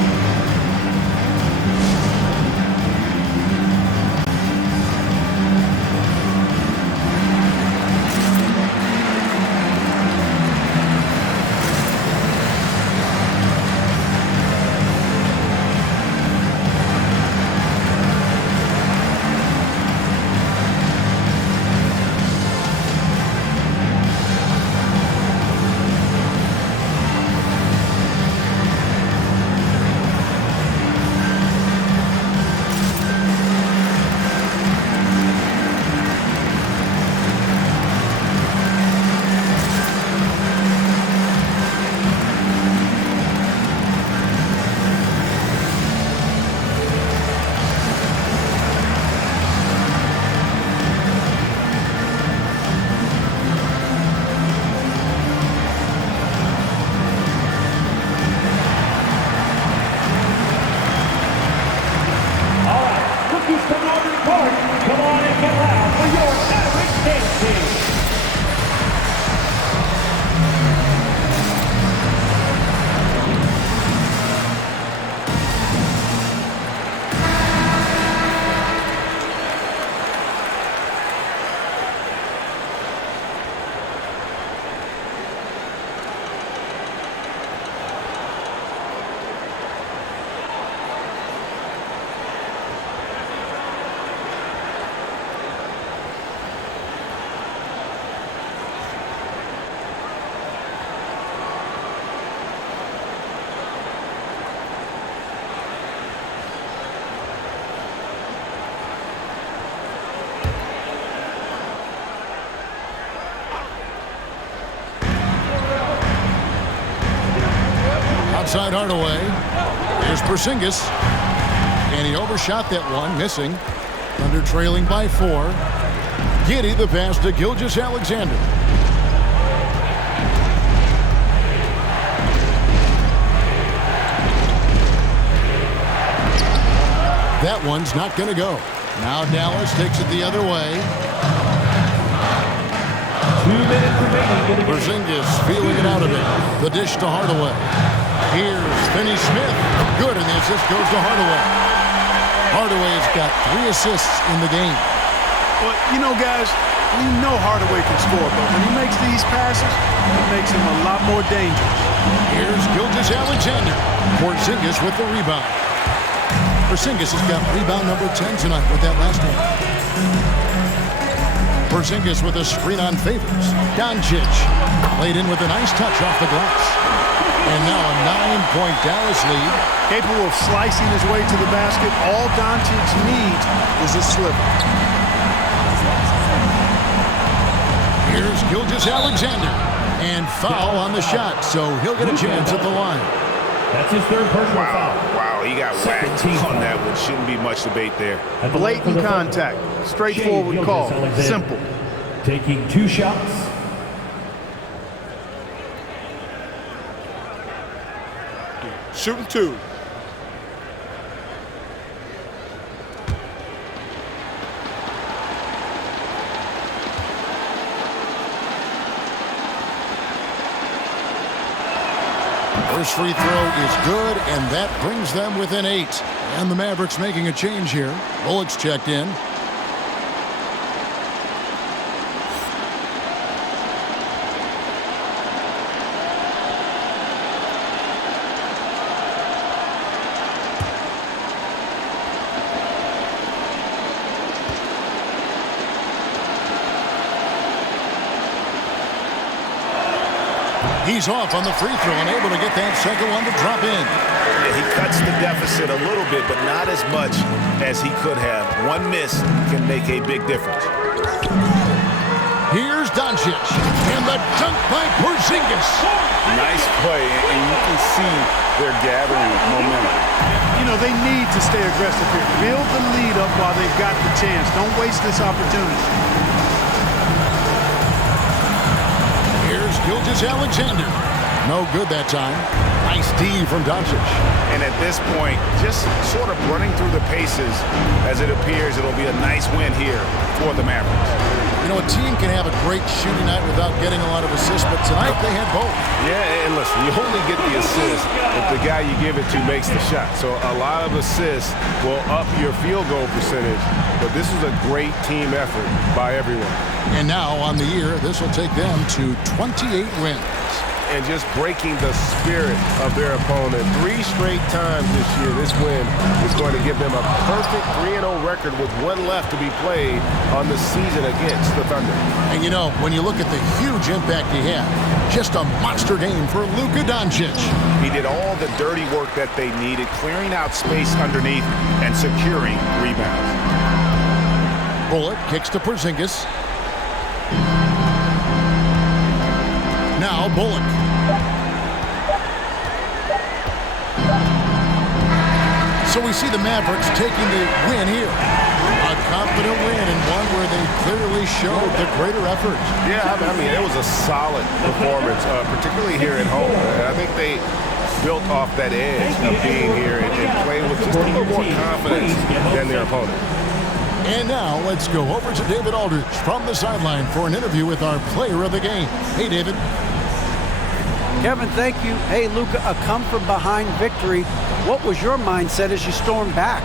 Outside Hardaway. Here's Porzingis. And he overshot that one, missing. Thunder trailing by 4. Giddey the pass to Gilgeous-Alexander. That one's not going to go. Now Dallas takes it the other way. 2 minutes remaining. Porzingis feeling it out of it. The dish to Hardaway. Here's Finney Smith. Good, and the assist goes to Hardaway. Hardaway's got 3 assists in the game. Well, you know, guys, we know Hardaway can score, but when he makes these passes, it makes him a lot more dangerous. Here's Gilgeous-Alexander. Porzingis with the rebound. Porzingis has got rebound number 10 tonight with that last one. Porzingis with a screen on Favors. Doncic laid in with a nice touch off the glass. And now a 9-point Dallas lead. Capable of slicing his way to the basket. All Doncic needs is a sliver. Here's Gilgeous-Alexander. And foul on the shot, so he'll get a chance at the line. That's his third personal foul. Wow, he got whacked on that one. Shouldn't be much debate there. Blatant contact. Straightforward call. Simple. Taking 2 shots. Shooting 2. First free throw is good, and that brings them within 8. And the Mavericks making a change here. Bullock's checked in. He's off on the free throw and able to get that second one to drop in. Yeah, he cuts the deficit a little bit, but not as much as he could have. One miss can make a big difference. Here's Doncic, and the dunk by Porzingis. Nice play, and you can see they're gathering momentum. You know, they need to stay aggressive here. Build the lead up while they've got the chance. Don't waste this opportunity. Gilgeous-Alexander. No good that time. Nice D from Doncic. And at this point, just sort of running through the paces, as it appears it'll be a nice win here for the Mavericks. You know, a team can have a great shooting night without getting a lot of assists, but tonight they had both. Yeah, and listen, you only get the assist if the guy you give it to makes the shot. So a lot of assists will up your field goal percentage, but this is a great team effort by everyone. And now, on the year, this will take them to 28 wins. And just breaking the spirit of their opponent 3 straight times this year. This win is going to give them a perfect 3-0 record with one left to be played on the season against the Thunder. And you know, when you look at the huge impact he had, just a monster game for Luka Doncic. He did all the dirty work that they needed, clearing out space underneath and securing rebounds. Bullock kicks to Porzingis. Now Bullock. So we see the Mavericks taking the win here. A confident win and one where they clearly showed the greater effort. Yeah, I mean, it was a solid performance, particularly here at home. I think they built off that edge of being here and playing with just a little more confidence than their opponent. And now let's go over to David Aldridge from the sideline for an interview with our player of the game. Hey, David. Kevin, thank you. Hey, Luka, a come-from-behind victory. What was your mindset as you stormed back?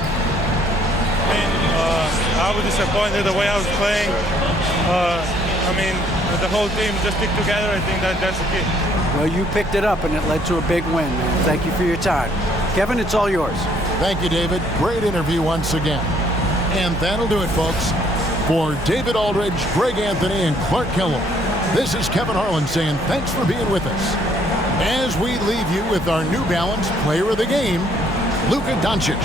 I was disappointed the way I was playing. The whole team just stick together. I think that's the key. Well, you picked it up, and it led to a big win, man. Thank you for your time. Kevin, it's all yours. Thank you, David. Great interview once again. And that'll do it, folks. For David Aldridge, Greg Anthony, and Clark Kellogg, this is Kevin Harlan saying thanks for being with us. As we leave you with our New Balance Player of the Game, Luka Doncic.